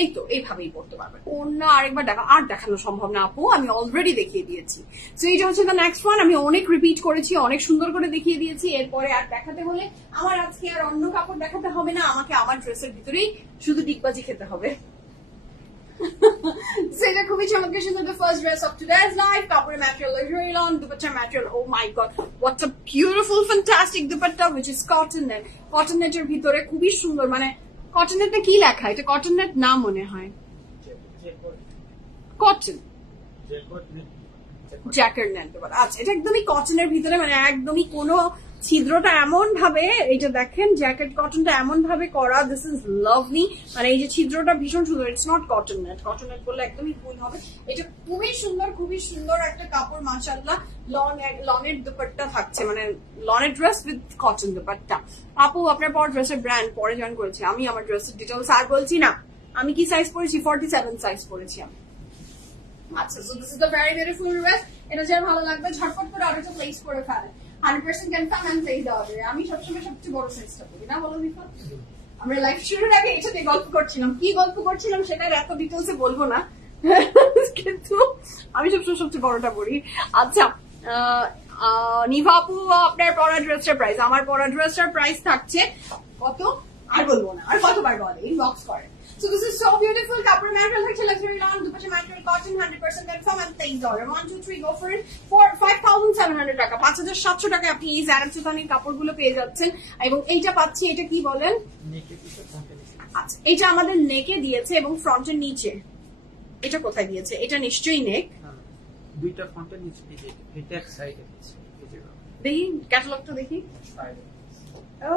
এই তো এইভাবেই পড়তে পারবেন। অন্য আরেকবার দেখা আর দেখানো সম্ভব না আপু, আমি অলরেডি দেখিয়ে দিয়েছি। তো এইটা হচ্ছে দ্য নেক্সট ওয়ান। আমি অনেক রিপিট করেছি, অনেক সুন্দর করে দেখিয়ে দিয়েছি। এরপরে আর দেখাতে হলে আমার আজকে আর অন্য কাপড় দেখাতে হবে না, আমাকে আমার ড্রেসের ভিতরেই শুধু ডিগবাজি খেতে হবে। সেটা খুবই চমৎকার সুন্দর। The first dress of today's life, কাপড়ের ম্যাটেরিয়াল লাক্সারি লন, দুপাট্টার material, oh my god what a beautiful fantastic dupatta which is cotton net। Cotton নেটের ভিতরে খুবই সুন্দর, মানে কটন নেটটা কি লেখা? এটা কটন নেট না মনে হয়, কটন জ্যাকেট নেট। আচ্ছা এটা একদমই কটনের ভিতরে, মানে একদমই কোনো ছিদ্রটা এমন ভাবে, এইটা দেখেন জ্যাকেট কটনটা এমন ভাবে করা, দিস ইজ লাভলি। মানে এই যে ছিদ্রটা ভীষণ সুন্দর, it's not cotton net, cotton net বললে একদমই ভুল হবে। এটা খুবই সুন্দর, খুবই সুন্দর একটা কাপড় মাশাআল্লাহ। লনের দুপাট্টা থাকছে, মানে লনের ড্রেস উইথ কটন দুপাট্টা। আপু আপনার পর ড্রেসের ব্র্যান্ড পরে জয়েন করেছি, আমি আমার ড্রেসের ডিটেলস আর বলছি না। আমি কি সাইজ পরেছি? 47 সাইজ পরেছি আমি। আচ্ছা so this is the very beautiful dress. এটা যার ভালো লাগবে ঝটপট করে অর্ডারটা প্লেস করে ফেলেন। 100% কনফার্ম এন্ড প্লেস দেওয়া যাবে। আমি সবসময় সবচেয়ে বড় সাইজটা পরি না, বলো দিফা? আমরা লাইভ শুরুর আগে এটা নিয়ে গল্প করছিলাম, কি গল্প করছিলাম সেটা এত ডিটেলসে বলবো না, কিন্তু আমি সবচেয়ে বড়টা বলি। আচ্ছা, নিভা আপু আপনার পরা ড্রেসটার প্রাইস, আমার পরা ড্রেসটার প্রাইস থাকছে কত আর বলবো না, আর কতবার বলে ইনবক্স করে। So this is so beautiful. Kapur material থাকছে luxury lawn, dupatta material cotton 100% confirm and place order 1 2 3 go for it for 5700 টাকা, 5700 টাকা আপনি এই জারার চুতানির কাপড়গুলো পেয়ে যাচ্ছেন। এবং এইটা পাচ্ছি, এটা কি বলেন, আচ্ছা এটা আমাদের নেকে দিয়েছে এবং ফ্রন্টের নিচে, এটা কোথায় দিয়েছে, এটা নিশ্চয়ই নেক, দুইটা ফ্রন্টের নিচে, এটা এক সাইডে আছে, দেখি ক্যাটালগটা দেখি।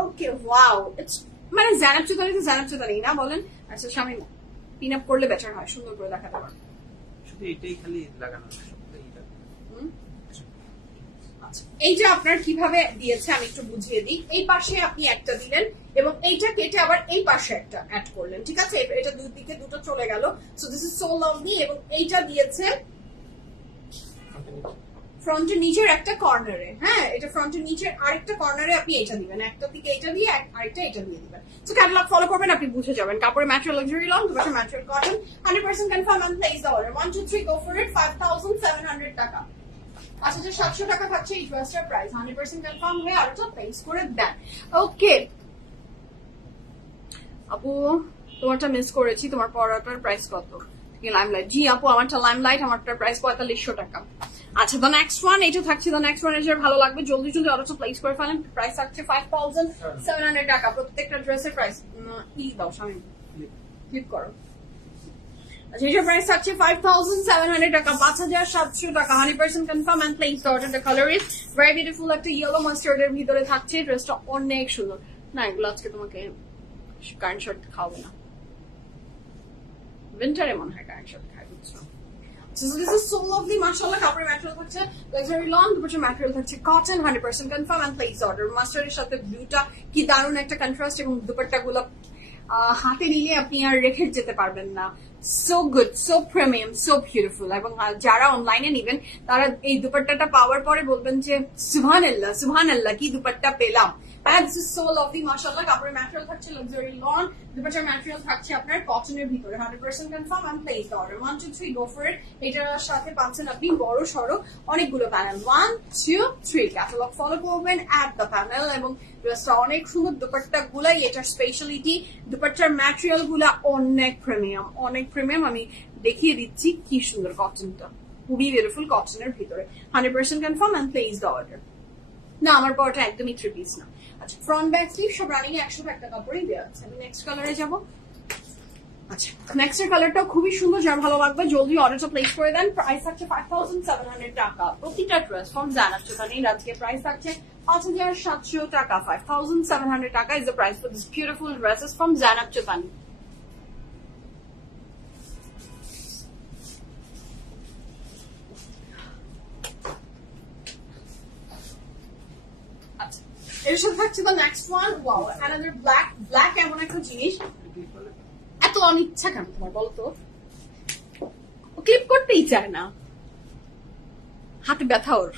ওকে ওয়াও, ইটস মানে জানাব চুতানি তো জানাব চুতানি না বলেন। আচ্ছা সামনে পিন আপ করলে বেটার হয়, সুন্দর করে দেখাতে পারবেন। শুধু এটাই খালি লাগানো, সবটাই আচ্ছা এইটা আপনার কিভাবে দিয়েছে আমি একটু বুঝিয়ে দিই। এই পাশে আপনি একটা দিলেন এবং এইটা কেটে আবার এই পাশে একটা অ্যাড করলেন, ঠিক আছে, এটা দুই দিকে দুটো চলে গেল। So this is so lovely. এবং এইটা দিয়েছে ফ্রন্টের নিচের একটা কর্নারে, হ্যাঁ এটা ফ্রন্টের নিচের আরেকটা কর্নারে আপনি এটা দিবেন, একটা দিকে এটা দিয়ে আরেকটা এটা দিয়ে দিবেন। সো ক্যাটালগ ফলো করবেন, আপনি বুঝে যাবেন। কাপড়ের ম্যাটেরিয়াল লাক্সারি লন, দুপাশে material cotton, 100% confirm on place the order 1 2 3 go for ইট 5700 টাকা। 5700 টাকা থাকছে এই ড্রেসটার প্রাইস, 100% কনফার্ম হয়ে আরেকটা প্লেস করে দেন। ওকে আপু তোমারটা মিস করেছি, তোমার পরাটার প্রাইস কত? লাইমলাইট, জি আপু আমারটা লাইমলাইট, আমারটার প্রাইস 4500 টাকা। আচ্ছা দ্য নেক্সট ওয়ান, এটা থাকছে দ্য নেক্সট ওয়ান, এর ভালো লাগবে জলদি জলদি অর্ডারটা প্লেস করে ফেলেন। প্রাইস থাকছে 5700 টাকা, প্রত্যেকটা ড্রেসের প্রাইস ই দাও স্বামী, ক্লিক করো। আচ্ছা এটার প্রাইস থাকছে 5700 টাকা, 5700 টাকা, 100% confirm and place the order. The colour is very beautiful, একটা ইয়েলো মাস্টার্ডের ভিতরে থাকছে, ড্রেসটা অনেক সুন্দর। না এগুলো আজকে তোমাকে কারেন্ট শর্ট খাওয়াবে না, উইন্টারে মনে হয় কারেন্ট শর্ট খাই, বুঝছো। So this is so lovely, mashallah. কাপড়ের ম্যাটেরিয়াল থাকছে লাক্সারি লন, দুপাশে ম্যাটেরিয়াল থাকছে cotton, 100% confirm and place order. মাস্টারের সাথে ব্লুটা কি দারুণ একটা কন্ট্রাস্ট, এবং দুপাট্টাগুলো হাতে নিলে আপনি আর রেখে যেতে পারবেন না। So good, so premium, so beautiful. এবং যারা অনলাইনে নিবেন তারা এই দুপাট্টাটা পাওয়ার পরে বলবেন যে সুবহানাল্লাহ সুবহানাল্লাহ, কি দুপাট্টা পেলাম। And this is so lovely, mashallah. কাপড়ের ম্যাটেরিয়াল থাকছে লাক্সারি লন, দুপাট্টার ম্যাটেরিয়াল থাকছে আপনার কটনের ভিতরে, 100% confirm and place order 1 2 3 go for it. এটার সাথে পাচ্ছেন আপনি বড় সড়ো অনেকগুলো প্যানেল, 1 2 3। ক্যাটালগ ফলো করবেন, অ্যাড দ্য প্যানেল। এবং ড্রেসটা অনেক সুন্দর, দুপাট্টা গুলাই এটার স্পেশালিটি, দুপাট্টার ম্যাটেরিয়াল গুলা অনেক প্রিমিয়াম, অনেক প্রিমিয়াম। আমি দেখিয়ে দিচ্ছি কি সুন্দর কটনটা, খুবই বিউটিফুল কটনের ভিতরে, 100% confirm and place the order. না আমার পরটা একদমই 3 পিস না। আচ্ছা ফ্রন্ট ব্যাক স্লিভ সব রানিং 100 একটা কাপড়ই দেওয়া আছে। আমি নেক্সট কালারে যাবো। আচ্ছা নেক্সট এর কালারটাও খুবই সুন্দর, যার ভালো লাগবে জলদি অর্ডারটা প্লেস করে দেন। প্রাইস থাকছে 5700 টাকা, প্রতিটা ড্রেস ফ্রম জানার চোখানি। আজকে প্রাইস থাকছে 5700 টাকা, 5700 টাকা is the price for this beautiful dresses from জানাব চোখানি। এর সাথে থাকছে the next one, wow another black. Black এমন একটা জিনিস, এত অনিচ্ছা কেন তোমার বলতো, ক্লিপ করতেই চায় না, হাতে ব্যথা ওর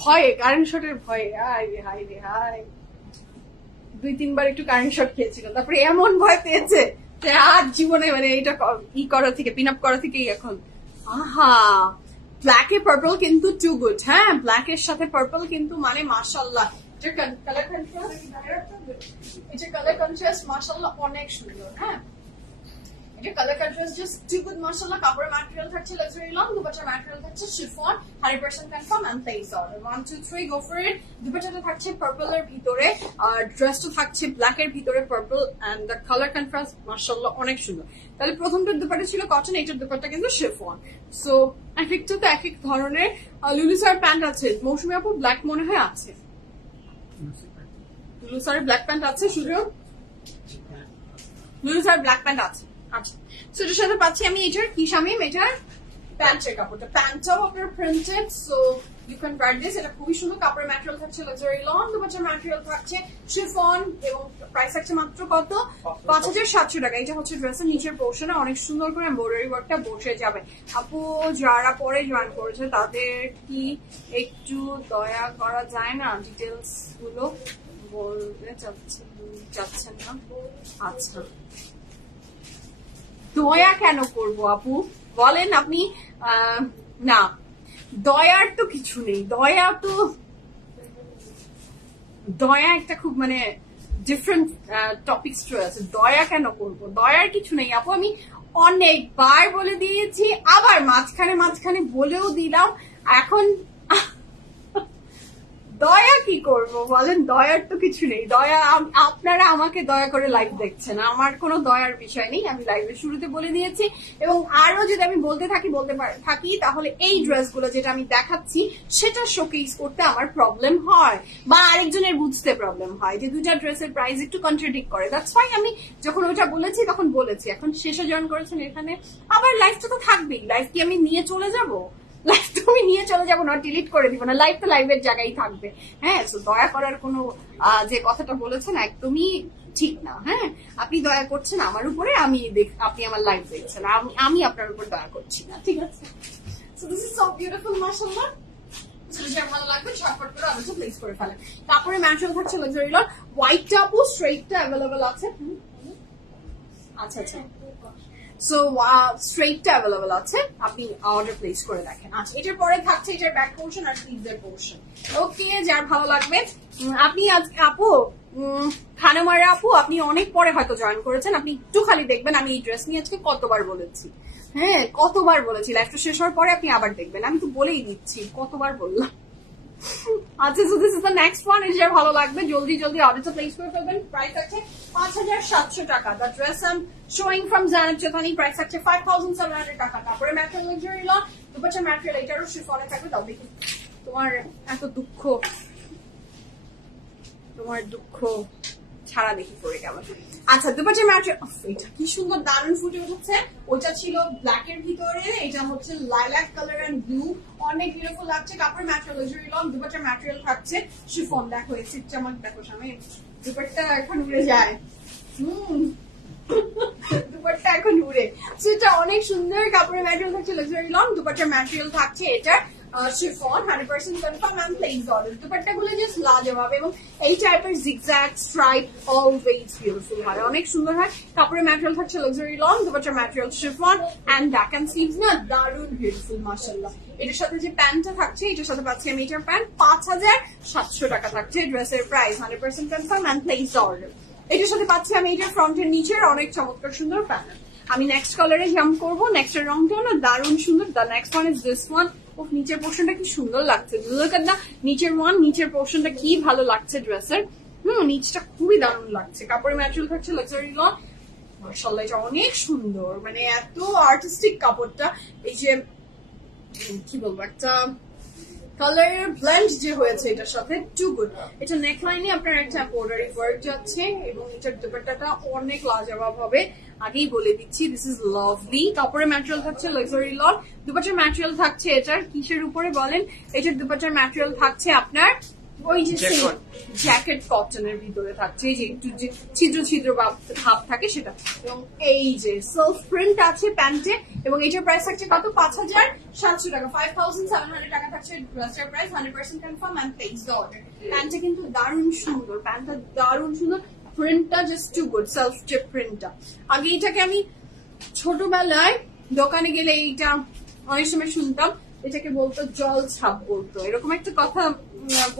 ভয়ে, কারেন্ট শটের ভয়ে। হাই রে হাই রে হাই, 2-3 বার একটু কারেন্ট শট খেয়েছিল, তারপরে এমন ভয় পেয়েছে যে আর জীবনে মানে এটা ই করা থেকে, পিন আপ করা থেকেই এখন আহা। ব্ল্যাক এ পার্পল কিন্তু টু গুড, হ্যাঁ ব্ল্যাক এর সাথে পার্পল কিন্তু মানে মাশাআল্লাহ, এটা কালার কন্ট্রাস্ট মাশাআল্লাহ অনেক সুন্দর। হ্যাঁ এটা colour contrast just too good মাশাআল্লাহ। কাপড়ের ম্যাটেরিয়াল থাকছে লাক্সারি লন, দুপাট্টার ম্যাটেরিয়াল থাকছে chiffon, 100% confirm and place order 1 2 3 go for it. দুপাট্টাটা থাকছে পার্পল এর ভিতরে, আর ড্রেসটা থাকছে ব্ল্যাক এর ভিতরে purple, and the colour contrast মাশাআল্লাহ অনেক সুন্দর। তাহলে প্রথমটার দুপাট্টা ছিল কটন, এইটার দুপাট্টা কিন্তু শিফন। সো এক একটা তো এক এক ধরনের। লুলুসার প্যান্ট আছে, মৌসুমী আপু ব্ল্যাক মনে হয় আছে, লুলুসার ব্ল্যাক প্যান্ট আছে, শুধু লুলুসার ব্ল্যাক প্যান্ট আছে। আচ্ছা সো এটার সাথে পাচ্ছি আমি এটার কি শামিম, এটার প্যান্টের কাপড়টা, প্যান্টটাও আপনার printed, so you can wear this. এটা খুবই সুন্দর, কাপড়ের ম্যাটেরিয়াল থাকছে লাক্সারি লন, দুপাট্টার ম্যাটেরিয়াল থাকছে শিফন, এবং প্রাইস থাকছে মাত্র কত 5700 টাকা। এটা হচ্ছে ড্রেসের নিচের পোর্শনে অনেক সুন্দর করে এমব্রয়ডারি ওয়ার্কটা বসে যাবে। আপু যারা পরে জয়েন করেছে তাদের কি একটু দয়া করা যায় না ডিটেলস গুলো বলতে চাচ্ছেন না? আচ্ছা, দয়া কেন করব আপু বলেন আপনি? না, দয়ার তো কিছু নেই। দয়া একটা খুব মানে ডিফারেন্ট টপিকস রয়েছে। দয়া কেন করব? দয়ার কিছু নেই আপু। আমি অনেকবার বলে দিয়েছি, আবার মাঝখানে বলেও দিলাম। এখন দয়া কি করব বলেন? দয়ার তো কিছু নেই। দয়া আপনারা আমাকে দয়া করে লাইভ দেখছেন, আমার কোনো দয়ার বিষয় নেই। আমি লাইভের শুরুতে বলে দিয়েছি, এবং আরো যদি আমি বলতে থাকি তাহলে এই ড্রেসগুলো যেটা আমি দেখাচ্ছি সেটা শোকেস করতে আমার প্রবলেম হয়, বা আরেকজনের বুঝতে প্রবলেম হয় যে দুটা ড্রেসের প্রাইস একটু কন্ট্রাডিক্ট করে। That's fine. আমি যখন ওটা বলেছি তখন বলেছি। এখন শেষে জয়েন করেছেন এখানে, আবার লাইভটা তো থাকবেই। লাইভ কি আমি নিয়ে চলে যাবো? লাইভ তো আমি নিয়ে চলে যাবো না, ডিলিট করে দিব না। লাইভ তো লাইভের জায়গায় থাকবে। হ্যাঁ, দয়া করার কোনো যে কথাটা বলেছেন একদমই ঠিক না। হ্যাঁ, আপনি দয়া করছেন আমার উপরে, আপনি আমার লাইভ দেখছেন, আমি আপনার উপর দয়া করছি না। ঠিক আছে? So this is so beautiful, মাশাআল্লাহ। ভালো লাগবে ঝটপট করে অবশ্যই প্লেস করে ফেলেন। তারপরে ম্যাটেরিয়াল থাকছে লাক্সারি লন। হোয়াইটটা আপু স্ট্রেটটা অ্যাভেলেবল আছে। আচ্ছা আচ্ছা, সো স্ট্রেটটা অ্যাভেলেবল আছে, আপনি অর্ডার প্লেস করে দেখেন। আচ্ছা, এটার পরে থাকছে এটার ব্যাক পোর্শন আর স্লিভসের পোর্শন। ওকে, যার ভালো লাগবে। আপনি আজকে আপু খানামারা আপু, আপনি অনেক পরে হয়তো জয়েন করেছেন, আপনি একটু খালি দেখবেন আমি এই ড্রেস নিয়ে আজকে কতবার বলেছি। হ্যাঁ, কতবার বলেছি। লাইভটা শেষ হওয়ার পরে আপনি আবার দেখবেন, আমি তো বলেই দিচ্ছি কতবার বললাম। আচ্ছা, so this is the next one. এটা ভালো লাগবে, জলদি অর্ডারটা প্লেস করে ফেলবেন। প্রাইস আছে 5700 টাকা। The dress I am showing from জানাব চেতানি, প্রাইস আছে 5700 টাকা। তারপরে ম্যাটেরিয়াল লাক্সারি লন, দুপাশে ম্যাটেরিয়াল এটারও শিফনে থাকবে। দাও দেখি তোমার এত দুঃখ, তোমার দুঃখ ছাড়া দেখি পরে কেমন। আচ্ছা, দুপাশে ম্যাটেরিয়াল, এটা কি সুন্দর দারুণ ফুটে উঠেছে। ওটা ছিল ব্ল্যাক এর ভিতরে, এটা হচ্ছে লাইলাক কালার এন্ড ব্লু, অনেক বিউটিফুল লাগছে। কাপড় ম্যাটেরিয়াল লাক্সারি লন, দুপাশে ম্যাটেরিয়াল থাকছে শিফন। দেখো এই সিট চামক দেখো সামনে, দুপাট্টা এখন উড়ে যায়। দুপাট্টা এখন উড়ে, সেটা অনেক সুন্দর। কাপড়ের ম্যাটেরিয়াল থাকছে লাক্সারি লন, দুপাট্টার ম্যাটেরিয়াল থাকছে এটা chiffon, 100% confirm and place order. দুপাট্টাগুলো জাস্ট লাজবাব, এবং এই টাইপের জিগজ্যাগ স্ট্রাইপ অলওয়েজ বিউটিফুল হয়, অনেক সুন্দর হয়। কাপড়ের ম্যাটেরিয়াল থাকছে লাক্সারি লন, দুপাট্টার material chiffon and back and sleeves না দারুণ বিউটিফুল মাশাআল্লাহ। এটার সাথে যে প্যান্টটা থাকছে, এটার সাথে পাচ্ছি আমি এটার প্যান্ট 5700 টাকা থাকছে। ড্রেসের price 100% confirm and place order. এটার সাথে পাচ্ছি আমি এটার ফ্রন্টের নিচের অনেক চমৎকার সুন্দর প্যানেল। আমি নেক্সট কালারে জাম্প করবো। নেক্সট এর রংটাও না দারুণ সুন্দর। The next one is this one. ও নিচের পোর্শনটা কি সুন্দর লাগছে, লুক এট দ্য নিচের ওয়ান। নিচের পোর্শনটা কি ভালো লাগছে ড্রেসের। নিচটা খুবই দারুণ লাগছে। কাপড়ের ম্যাটেরিয়াল থাকছে লাক্সারি লন, মাশাআল্লাহ এটা অনেক সুন্দর, মানে এত আর্টিস্টিক কাপড়টা। এই যে কি বলবো, একটা কালারের ব্লেন্ড যে হয়েছে এটার সাথে, টু গুড। এটা নেকলাইনে আপনার একটা এমব্রয়ডারি ওয়ার্ক যাচ্ছে, এবং এটার দুপাট্টাটা অনেক লাজবাব হবে, আগেই বলে দিচ্ছি। This is lovely. কাপড়ের ম্যাটেরিয়াল থাকছে লাক্সারি লন, দুপাট্টার ম্যাটেরিয়াল থাকছে এটার কিসের উপরে বলেন? এটার দুপাট্টার ম্যাটেরিয়াল থাকছে আপনার ওই যে জ্যাকেট কটনের ভিতরে থাকছে, এই যে একটু যে ছিদ্র ভাব থাকে সেটা, এবং এই যে সেলফ প্রিন্ট আছে প্যান্টে, এবং এটার প্রাইস থাকছে কত? 5700 টাকা। 5700 টাকা থাকছে ড্রেসের price, 100% confirm and place the order. প্যান্টটা কিন্তু দারুণ সুন্দর, প্যান্টটা দারুণ সুন্দর, প্রিন্টটা জাস্ট টু গুড, সেলফ যে প্রিন্টটা। আগে এটাকে আমি ছোটবেলায় দোকানে গেলে এইটা অনেক সময় শুনতাম, এটাকে বলতো জল ছাপ বলতো, এরকম একটা কথা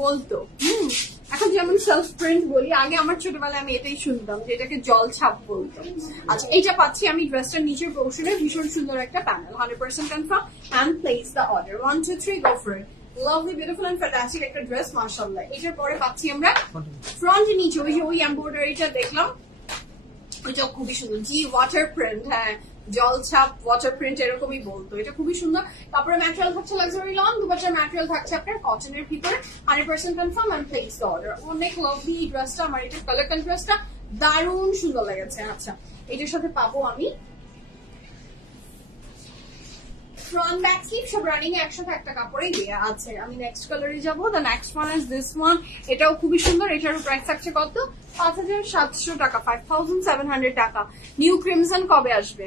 বলতো। এখন যেমন সেলফ প্রিন্ট বলি, আগে আমার ছোটবেলায় আমি এটাই শুনতাম যে এটাকে জল ছাপ বলতো। আচ্ছা, এইটা পাচ্ছি আমি ড্রেসটার নিচের পোর্শনে, ভীষণ সুন্দর একটা panel, 100% confirm and place the order. 1 2 3 go for it. Lovely beautiful and fantastic একটা ড্রেস মাশাআল্লাহ। এটার পরে পাচ্ছি আমরা ফ্রন্ট নিচে ওই যে ওই এমব্রয়ডারিটা দেখলাম, ওইটা খুবই সুন্দর। জি ওয়াটার প্রিন্ট, হ্যাঁ জল ছাপ ওয়াটার প্রিন্ট এরকমই বলতো, এটা খুবই সুন্দর। তারপরে ম্যাটেরিয়াল থাকছে লাক্সারি লন, দুপাশে ম্যাটেরিয়াল থাকছে আপনার কটনের ভিতরে, 100% confirm and place the order. অনেক লাভলি এই ড্রেসটা, আমার এটা কালার কন্ট্রাস্টটা দারুণ সুন্দর লেগেছে। আচ্ছা, এটার সাথে পাবো আমি ফ্রন্ট ব্যাক স্লিভ সব রানিং এ একসাথে একটা কাপড়ে দেয়া আছে। আমি নেক্সট কালারে যাবো। The next one is this one. এটাও খুবই সুন্দর। এটারও প্রাইস থাকছে কত? 5700 টাকা, 5700 টাকা। নিউ ক্রিমসন কবে আসবে?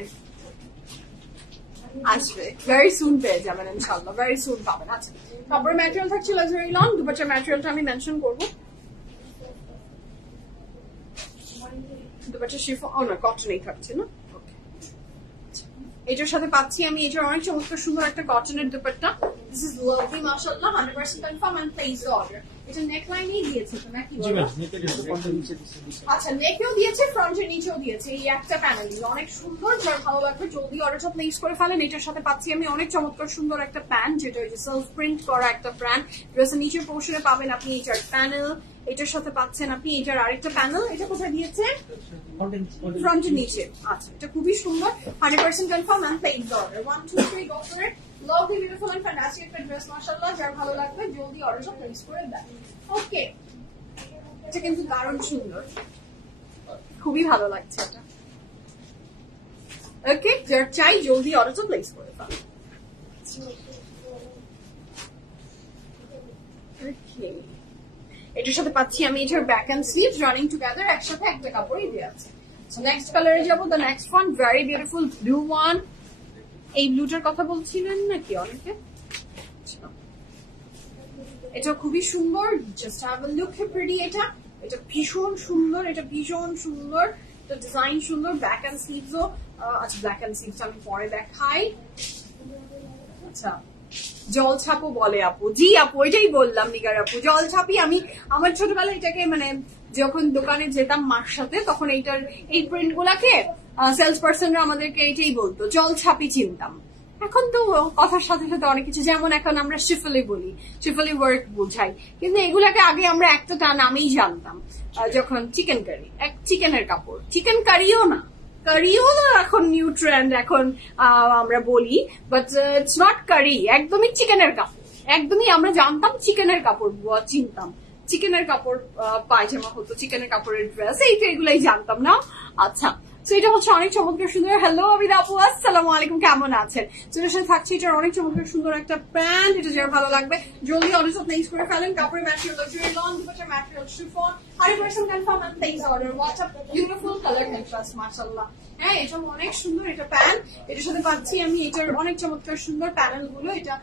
আসবে ভেরি সুন, পেয়ে যাবেন ইনশাআল্লাহ, ভেরি সুন পাবেন। আচ্ছা, কাপড়ের ম্যাটেরিয়াল থাকছে লাক্সারি লন, দুপাট্টার ম্যাটেরিয়ালটা আমি মেনশন করবো। দুপাট্টা শিফন, ও না কটনেই থাকছে না। এটার সাথে পাচ্ছি আমি এটার অনেক চমৎকার সুন্দর একটা কটনের দুপাট্টা। দিস ইজ লাভলি মাশাআল্লাহ, 100% confirm and place the order. এটা নেকলাইনেই দিয়েছে তো নাকি? আচ্ছা, নেকেও দিয়েছে, ফ্রন্টের নিচেও দিয়েছে, এই একটা প্যানেল অনেক সুন্দর। যার ভালো লাগবে জলদি অর্ডারটা প্লেস করে ফেলেন। এটার সাথে পাচ্ছি আমি অনেক চমৎকার সুন্দর একটা প্যান্ট, যেটা ওই যে সেলফ প্রিন্ট করা একটা প্যান্ট। ড্রেসের নিচের পোর্শনে পাবেন আপনি এইটার প্যানেল, এটার সাথে পাচ্ছেন আপনি এটার আরেকটা প্যানেল। এটা কোথায় দিয়েছে? ফ্রন্টের নিচে। আচ্ছা, এটা খুবই সুন্দর, 100% confirm and place the order. 1 2 3 go for it. Lovely beautiful and fantastic একটা ড্রেস মাশাআল্লাহ। যার ভালো লাগবে জলদি অর্ডারটা প্লেস করে দেন। ওকে, এটা কিন্তু দারুণ সুন্দর, খুবই ভালো লাগছে এটা। ওকে, যার চাই জলদি অর্ডারটা প্লেস করে ফেল। ওকে, এটার সাথে পাচ্ছি আমি এটার back and sleeves running together, একসাথে একটা কাপড়ই দেওয়া আছে। সো নেক্সট কালারে যাবো। The next one very beautiful blue one. এই ব্লুটার কথা বলছিলেন নাকি অনেকে? এটা খুবই সুন্দর, just have a look how pretty. এটা ভীষণ সুন্দর, এটা ভীষণ সুন্দর, এটা ডিজাইন সুন্দর। ব্যাক এন্ড স্লিভসও, আচ্ছা ব্ল্যাক এন্ড স্লিভস আমি পরে দেখাই। আচ্ছা, জল ছাপও বলে আপু। জি আপু, এটাই বললাম নিগার আপু, জল ছাপি। আমি আমার ছোটবেলায় এটাকে মানে যখন দোকানে যেতাম মার সাথে, তখন এই প্রিন্ট গুলাকে সেলস পার্সনরা আমাদেরকে এটাই বলতো, জল ছাপি চিনতাম। এখন তো কথার সাথে সাথে অনেক কিছু, যেমন এখন আমরা শিফলি বলি, শিফলি ওয়ার্ক বোঝাই, কিন্তু এগুলাকে আগে আমরা একটা নামেই জানতাম। যখন চিকেন কারি, এক চিকেনের কাপড়, চিকেন কারিও না, কারিও এখন নিউ ট্রেন্ড, এখন আমরা বলি, বাট ইটস নট কারি, একদমই চিকেনের কাপড়। একদমই আমরা জানতাম চিকেনের কাপড়, চিনতাম চিকেনের কাপড়, পায়জামা হতো, চিকেনের কাপড়ের ড্রেস, এগুলাই জানতাম না। আচ্ছা, তো এটা হচ্ছে অনেক চমৎকার সুন্দর। হ্যালো আবিদ আপু, আসসালামু আলাইকুম, কেমন আছেন? এটার সাথে থাকছে এটার অনেক চমৎকার সুন্দর একটা প্যান্ট। এটা যার ভালো লাগবে জলদি অর্ডার প্লেস করে ফেলেন। কাপড়ের ম্যাটেরিয়াল লাক্সারি লং, দুপাট্টার material chiffon, 100% confirm and place order. What a beautiful colour contrast মাশাআল্লাহ। হ্যাঁ, এটা অনেক সুন্দর, এটা প্যান্ট। এটার সাথে পাচ্ছি আমি এটার অনেক চমৎকার সুন্দর প্যানেল গুলো। এটা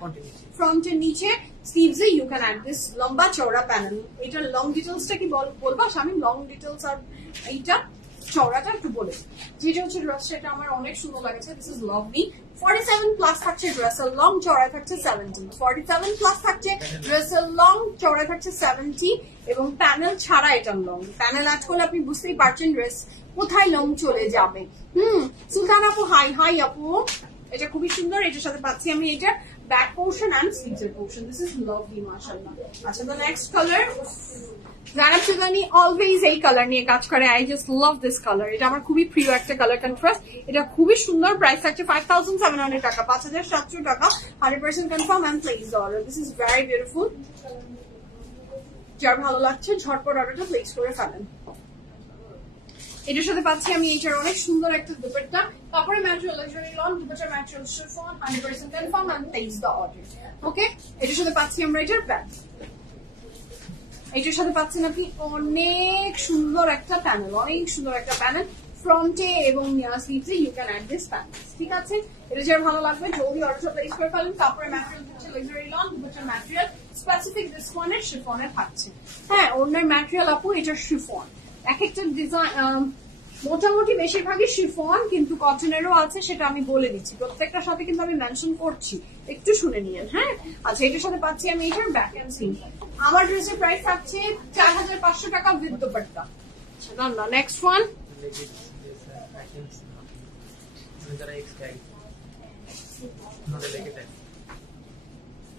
ফ্রন্টের নিচে স্লিভস এ ইউ ক্যান অ্যাড দিস লম্বা চওড়া প্যানেল। এটার লং ডিটেলসটা কি বলবো আমি? লং ডিটেলস আর এইটা চওড়াটা একটু বলে, যেটা হচ্ছে ড্রেসটা, এটা আমার অনেক সুন্দর লাগছে। This is lovely. 47 প্লাস থাকছে ড্রেসের লং, চওড়া থাকছে 70। 47 প্লাস থাকছে ড্রেসের লং, চওড়া থাকছে 70, এবং প্যানেল ছাড়া এটার লং। প্যানেল অ্যাড করলে আপনি বুঝতেই পারছেন ড্রেস কোথায় লং চলে যাবে। সুলতান আপু হাই। হাই আপু, এটা খুবই সুন্দর। এটার সাথে পাচ্ছি আমি এটা ব্যাক পোর্শন এন্ড স্লিভসের পোর্শন। দিস ইজ লাভলি মাশাআল্লাহ। আচ্ছা, দ্য নেক্সট কালার, জানাব চুদানি অলওয়েজ এই কালার নিয়ে কাজ করে। I just love this colour, এটা আমার খুবই প্রিয় একটা কালার কন্ট্রাস্ট। এটা খুবই সুন্দর। প্রাইস থাকছে 5700 টাকা, 5700 টাকা, 100% confirm and place order. This is very beautiful. যার ভালো লাগছে ঝটপট অর্ডারটা প্লেস করে ফেলেন। এটার সাথে পাচ্ছি আমি এটার অনেক সুন্দর একটা দুপাট্টা, কাপড়ের ম্যাটেরিয়াল লাক্সারি লং, দুপাট্টার material chiffon, 100% confirm and place the order. Okay, এটার সাথে পাচ্ছি আমরা এটার প্যান্ট। এটার সাথে পাচ্ছেন আপনি অনেক সুন্দর একটা প্যানেল, অনেক সুন্দর একটা প্যানেল ফ্রন্টে এবং স্লিভসে you can add this panel. ঠিক আছে, এটা যার ভালো লাগবে জলদি অর্ডার প্লেস করে ফেলেন। কাপড়ের ম্যাটেরিয়াল হচ্ছে লাক্সারি লং, দুপাট্টার ম্যাটেরিয়াল স্পেসিফিক দিস ওয়ানের শিফনের থাকছে। হ্যাঁ, ওনার ম্যাটেরিয়াল আপু এটার শিফন, এক একটা ডিজাইন মোটামুটি বেশিরভাগই শিফন, কিন্তু কটনেরও আছে, সেটা আমি বলে দিচ্ছি। প্রত্যেকটার সাথে কিন্তু আমি মেনশন করছি, একটু শুনে নিয়েন। হ্যাঁ, আচ্ছা, এটার সাথে পাচ্ছি আমি এটার ব্যাক এন্ড স্লিভ। আমার ড্রেসের প্রাইস থাকছে 4500 টাকা উইথ দুপাট্টা। আচ্ছা, নেক্সট ওয়ান,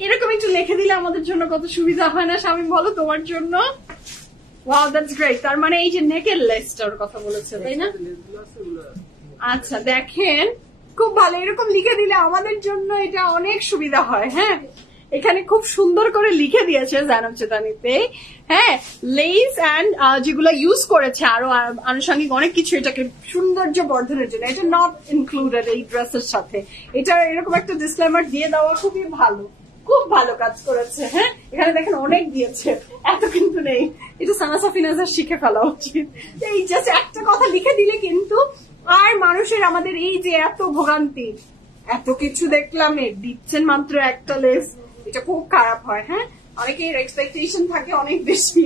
এরকম একটু লিখে দিলে আমাদের জন্য কত সুবিধা হয় না স্বামী, বলো তোমার জন্য? Wow, that's great. তার মানে এই যে নেকের লেসটার কথা বলেছে, তাই না? আচ্ছা, দেখেন খুব ভালো, এরকম লিখে দিলে আমাদের জন্য এটা অনেক সুবিধা হয়। হ্যাঁ, এখানে খুব সুন্দর করে লিখে দিয়েছে জানাব চেতানিতে। হ্যাঁ, লেস অ্যান্ড যেগুলো ইউজ করেছে আরো আনুষঙ্গিক অনেক কিছু এটাকে সৌন্দর্য বর্ধনের জন্য, এটা নট ইনক্লুডেড এই ড্রেসের সাথে। এটা এরকম একটা ডিসক্লেমার দিয়ে দেওয়া খুবই ভালো, খুব ভালো কাজ করেছে। হ্যাঁ, এখানে দেখেন অনেক দিয়েছে, এত কিন্তু নেই। এটা সানা সাফিনাজার শিখে ফেলা উচিত। এই জাস্ট একটা কথা লিখে দিলে কিন্তু আর মানুষের আমাদের এই যে এত ভোগান্তি, এত কিছু দেখলাম, দিচ্ছেন মাত্র একটা লেস, এটা খুব খারাপ হয়। হ্যাঁ, অনেকের এক্সপেকটেশন থাকে অনেক বেশি,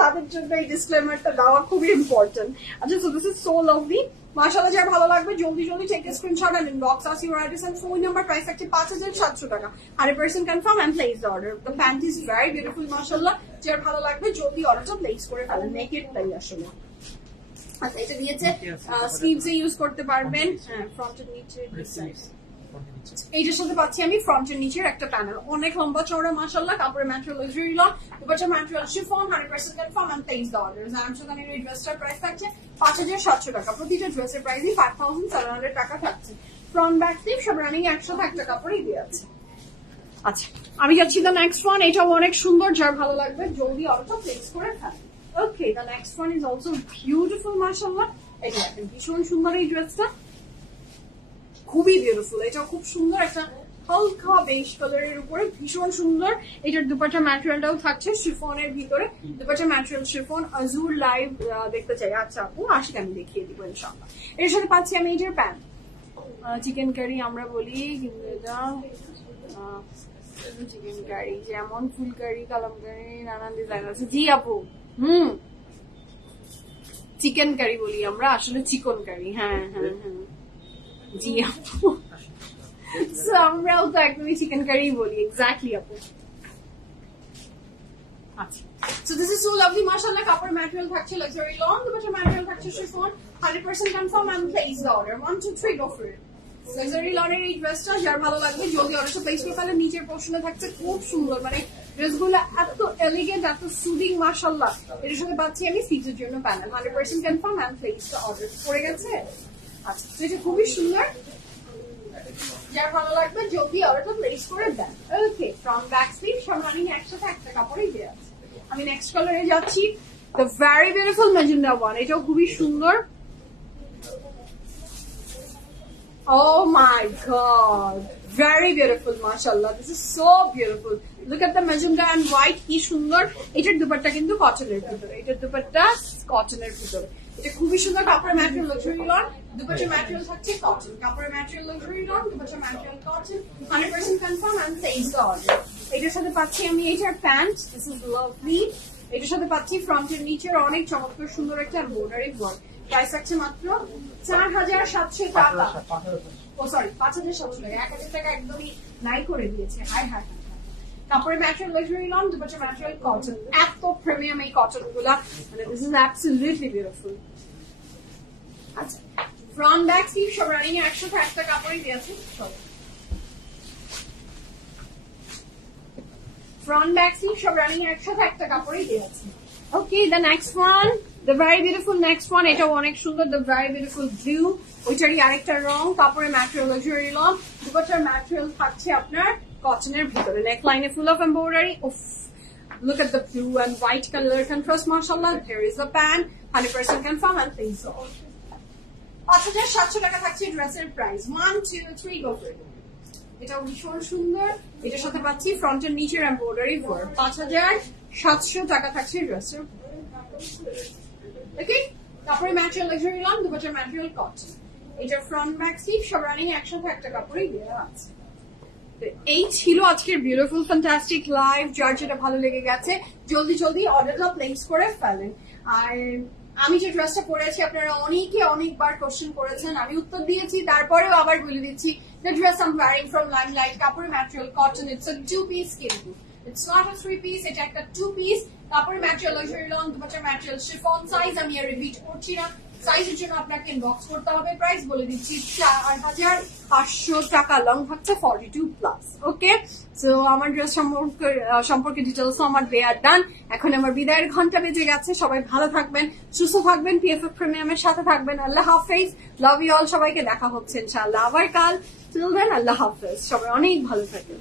তাদের জন্য এই ডিসক্লেমারটা দেওয়া খুবই ইম্পর্টেন্ট। আচ্ছা, so this is so lovely. মাশাআল্লাহ, যার ভালো লাগবে জলদি জলদি take screenshot and inbox us your address and phone number. Price থাকছে 5700 টাকা। 100% confirm and place the order. The pant is very beautiful মাশাআল্লাহ, যার ভালো লাগবে জলদি অর্ডারটা প্লেস করে ফেলেন। নেকেড প্লাই আসলে। আচ্ছা, এটা দিয়েছে স্লিভস এ ইউজ করতে পারবেন। হ্যাঁ, ফ্রন্টের নিচে এইটার সাথে পাচ্ছি আমি ফ্রন্টের নিচের একটা প্যানেল, অনেক লম্বা চওড়া মাশাআল্লাহ। কাপড়ের material luxury lawn, dupatta material chiffon, 100% confirm and place the order. জামশাদানির এই ড্রেসটার প্রাইস থাকছে 5700 টাকা। প্রতিটা ড্রেসের প্রাইসই 5700 টাকা থাকছে। ফ্রন্ট ব্যাক স্লিভ সব রানিং 100 একটা কাপড়ই দিয়ে আছে। আচ্ছা, আমি যাচ্ছি দ্য নেক্সট ওয়ান। এটাও অনেক সুন্দর, যার ভালো লাগবে জলদি অর্ডারটা প্লেস করে ফেলেন। Okay, the next one is also beautiful মাশাআল্লাহ। এটা দেখেন ভীষণ সুন্দর এই ড্রেসটা, খুবই বিউটিফুল। এটা খুব সুন্দর, একটা হালকা বেজ কালারের উপরে ভীষণ সুন্দর। এটার দুপাট্টা ম্যাটেরিয়ালটাও থাকছে শিফনের ভিতরে। দুপাট্টা ম্যাটেরিয়াল শিফন আজুর লাইভ দেখতে চাই। আচ্ছা আপু, আসলে আমি দেখিয়ে দিব ইনশাআল্লাহ। এর সাথে পাচ্ছি আমি এটার প্যান্ট, চিকেন কারি আমরা বলি, কিন্তু এটা চিকেন কারি, যেমন ফুলকারি, কালামকারি, নানান ডিজাইন আছে। জি আপু, চিকেন কারি বলি আমরা, আসলে চিকন কারি। হ্যাঁ হ্যাঁ হ্যাঁ, জি আপু, আমরাও তো একদমই চিকেন কারি বলি। এক্স্যাক্টলি আপু। আচ্ছা, so this is so lovely মাশাআল্লাহ। কাপড় ম্যাটেরিয়াল থাকছে লাক্সারি লং, দুপাট্টা ম্যাটেরিয়াল থাকছে chiffon, 100% confirm and place the order. 1 2 3 go for it. Luxury লনের এই ড্রেসটা যার ভালো লাগবে জলদি অর্ডারটা প্লেস করে ফেলে। নিচের পোর্শনে থাকছে খুব সুন্দর, মানে ড্রেসগুলো এত এলিগেন্ট, এত সুদিং মাশাআল্লাহ। এর সাথে পাচ্ছি আমি ফিটের জন্য panel, 100% confirm and place the order. পড়ে গেছে। আচ্ছা, এটা খুবই সুন্দর, যার ভালো লাগবে জলদি অর্ডারটা প্লেস করে দেন। ওকে, ফ্রন্ট ব্যাক স্লিভ সব রানিং একসাথে একটা কাপড়ই দেওয়া আছে। আমি নেক্সট কালারে যাচ্ছি, the very beautiful magenta one. এটাও খুবই সুন্দর। Oh my god, very beautiful mashallah. This is so beautiful. Look at the magenta and white, কি সুন্দর। এটার দুপাট্টা কিন্তু কটনের ভিতরে, এটার দুপাট্টা কটনের ভিতরে। এটা খুবই সুন্দর। কাপড়ের ম্যাটেরিয়াল লাক্সারি লন, দুপাট্টার ম্যাটেরিয়াল থাকছে কটন। কাপড়ের ম্যাটেরিয়াল লাক্সারি লন, দুপাট্টার material cotton, 100% confirm and place the order. এটার সাথে পাচ্ছি আমি এটার প্যান্ট, দিস ইজ লাভলি। এটার সাথে পাচ্ছি ফ্রন্টের নিচের অনেক চমৎকার সুন্দর একটা এমব্রয়ডারি ওয়ার্ক। প্রাইস আছে মাত্র 4700 টাকা। ও সরি, 5700 টাকা। 1000 টাকা একদমই নাই করে দিয়েছে। হায় হায়। কাপড়ের material luxury lawn, dupatta material cotton. এত প্রিমিয়াম এই কটন গুলা, মানে দিস ইজ অ্যাবসলিউটলি বিউটিফুল। আচ্ছা, ফ্রন্ট ব্যাক স্লিভ সব রানিং 100 একটা কাপড়ই দিয়েছে। ফ্রন্ট ব্যাক স্লিভ সব রানিং 100 একটা কাপড়ই দিয়েছে। Okay, the next one, the very beautiful next one. এটাও অনেক সুন্দর, দ্য ভেরি বিউটিফুল ব্লু। ওইটারই আরেকটা রং। কাপড়ের ম্যাটেরিয়াল লাক্সারি লন, দুপাট্টার ম্যাটেরিয়াল থাকছে আপনার কটনের ভিতরে। নেক লাইনে full of embroidery. Look at the blue and white color contrast, mashallah. There is a pan, 100% confirm and please go. 5700 টাকা থাকছে ড্রেসের প্রাইস। 1 2 3 গো ফর ইট। এটা ভীষণ সুন্দর। এটার সাথে পাচ্ছি ফ্রন্টের নিচের এমব্রয়ডারি ওয়ার্ক। 5700 টাকা থাকছে ড্রেসের। ওকে, কাপড়ের ম্যাটেরিয়াল লাক্সারি লন, দুপাট্টার ম্যাটেরিয়াল কটন। এটা ফ্রন্ট ব্যাক স্লিভ সব রানিং 100 একটা কাপড়ই দেওয়া আছে। এই ছিল আজকের বিউটিফুল ফ্যান্টাস্টিক লাইভ। যার যেটা ভালো লেগে গেছে জলদি জলদি অর্ডারটা প্লেস করে ফেলেন। আর আমি যে ড্রেসটা পরেছি আপনারা অনেকে অনেকবার কোশ্চেন করেছেন, আমি উত্তর দিয়েছি, তারপরেও আবার বলে দিচ্ছি। The dress I'm wearing from Limelight, কাপড়ের material cotton. It's a 2-piece কিন্তু, it's not a 3-piece, এটা একটা 2-piece। কাপড়ের ম্যাটেরিয়াল লাক্সারি লন, দুপাট্টার ম্যাটেরিয়াল শিফন। সাইজ আমি আর রিপিট করছি না, সাইজের জন্য আপনাকে ইনবক্স করতে হবে। প্রাইস বলে দিচ্ছি 4500 টাকা। লং থাকছে 42+। ওকে, সো আমার ড্রেস সম্পর্কে ডিটেলস আমার দেয়া ডান। এখন আমার বিদায়ের ঘন্টা বেজে গেছে। সবাই ভালো থাকবেন, সুস্থ থাকবেন, PFF প্রিমিয়ামের সাথে থাকবেন। আল্লাহ হাফেজ, লাভ ইউ অল। সবাইকে দেখা হচ্ছে ইনশাআল্লাহ আবার কাল। টিল দেন আল্লাহ হাফেজ, সবাই অনেক ভালো থাকবেন।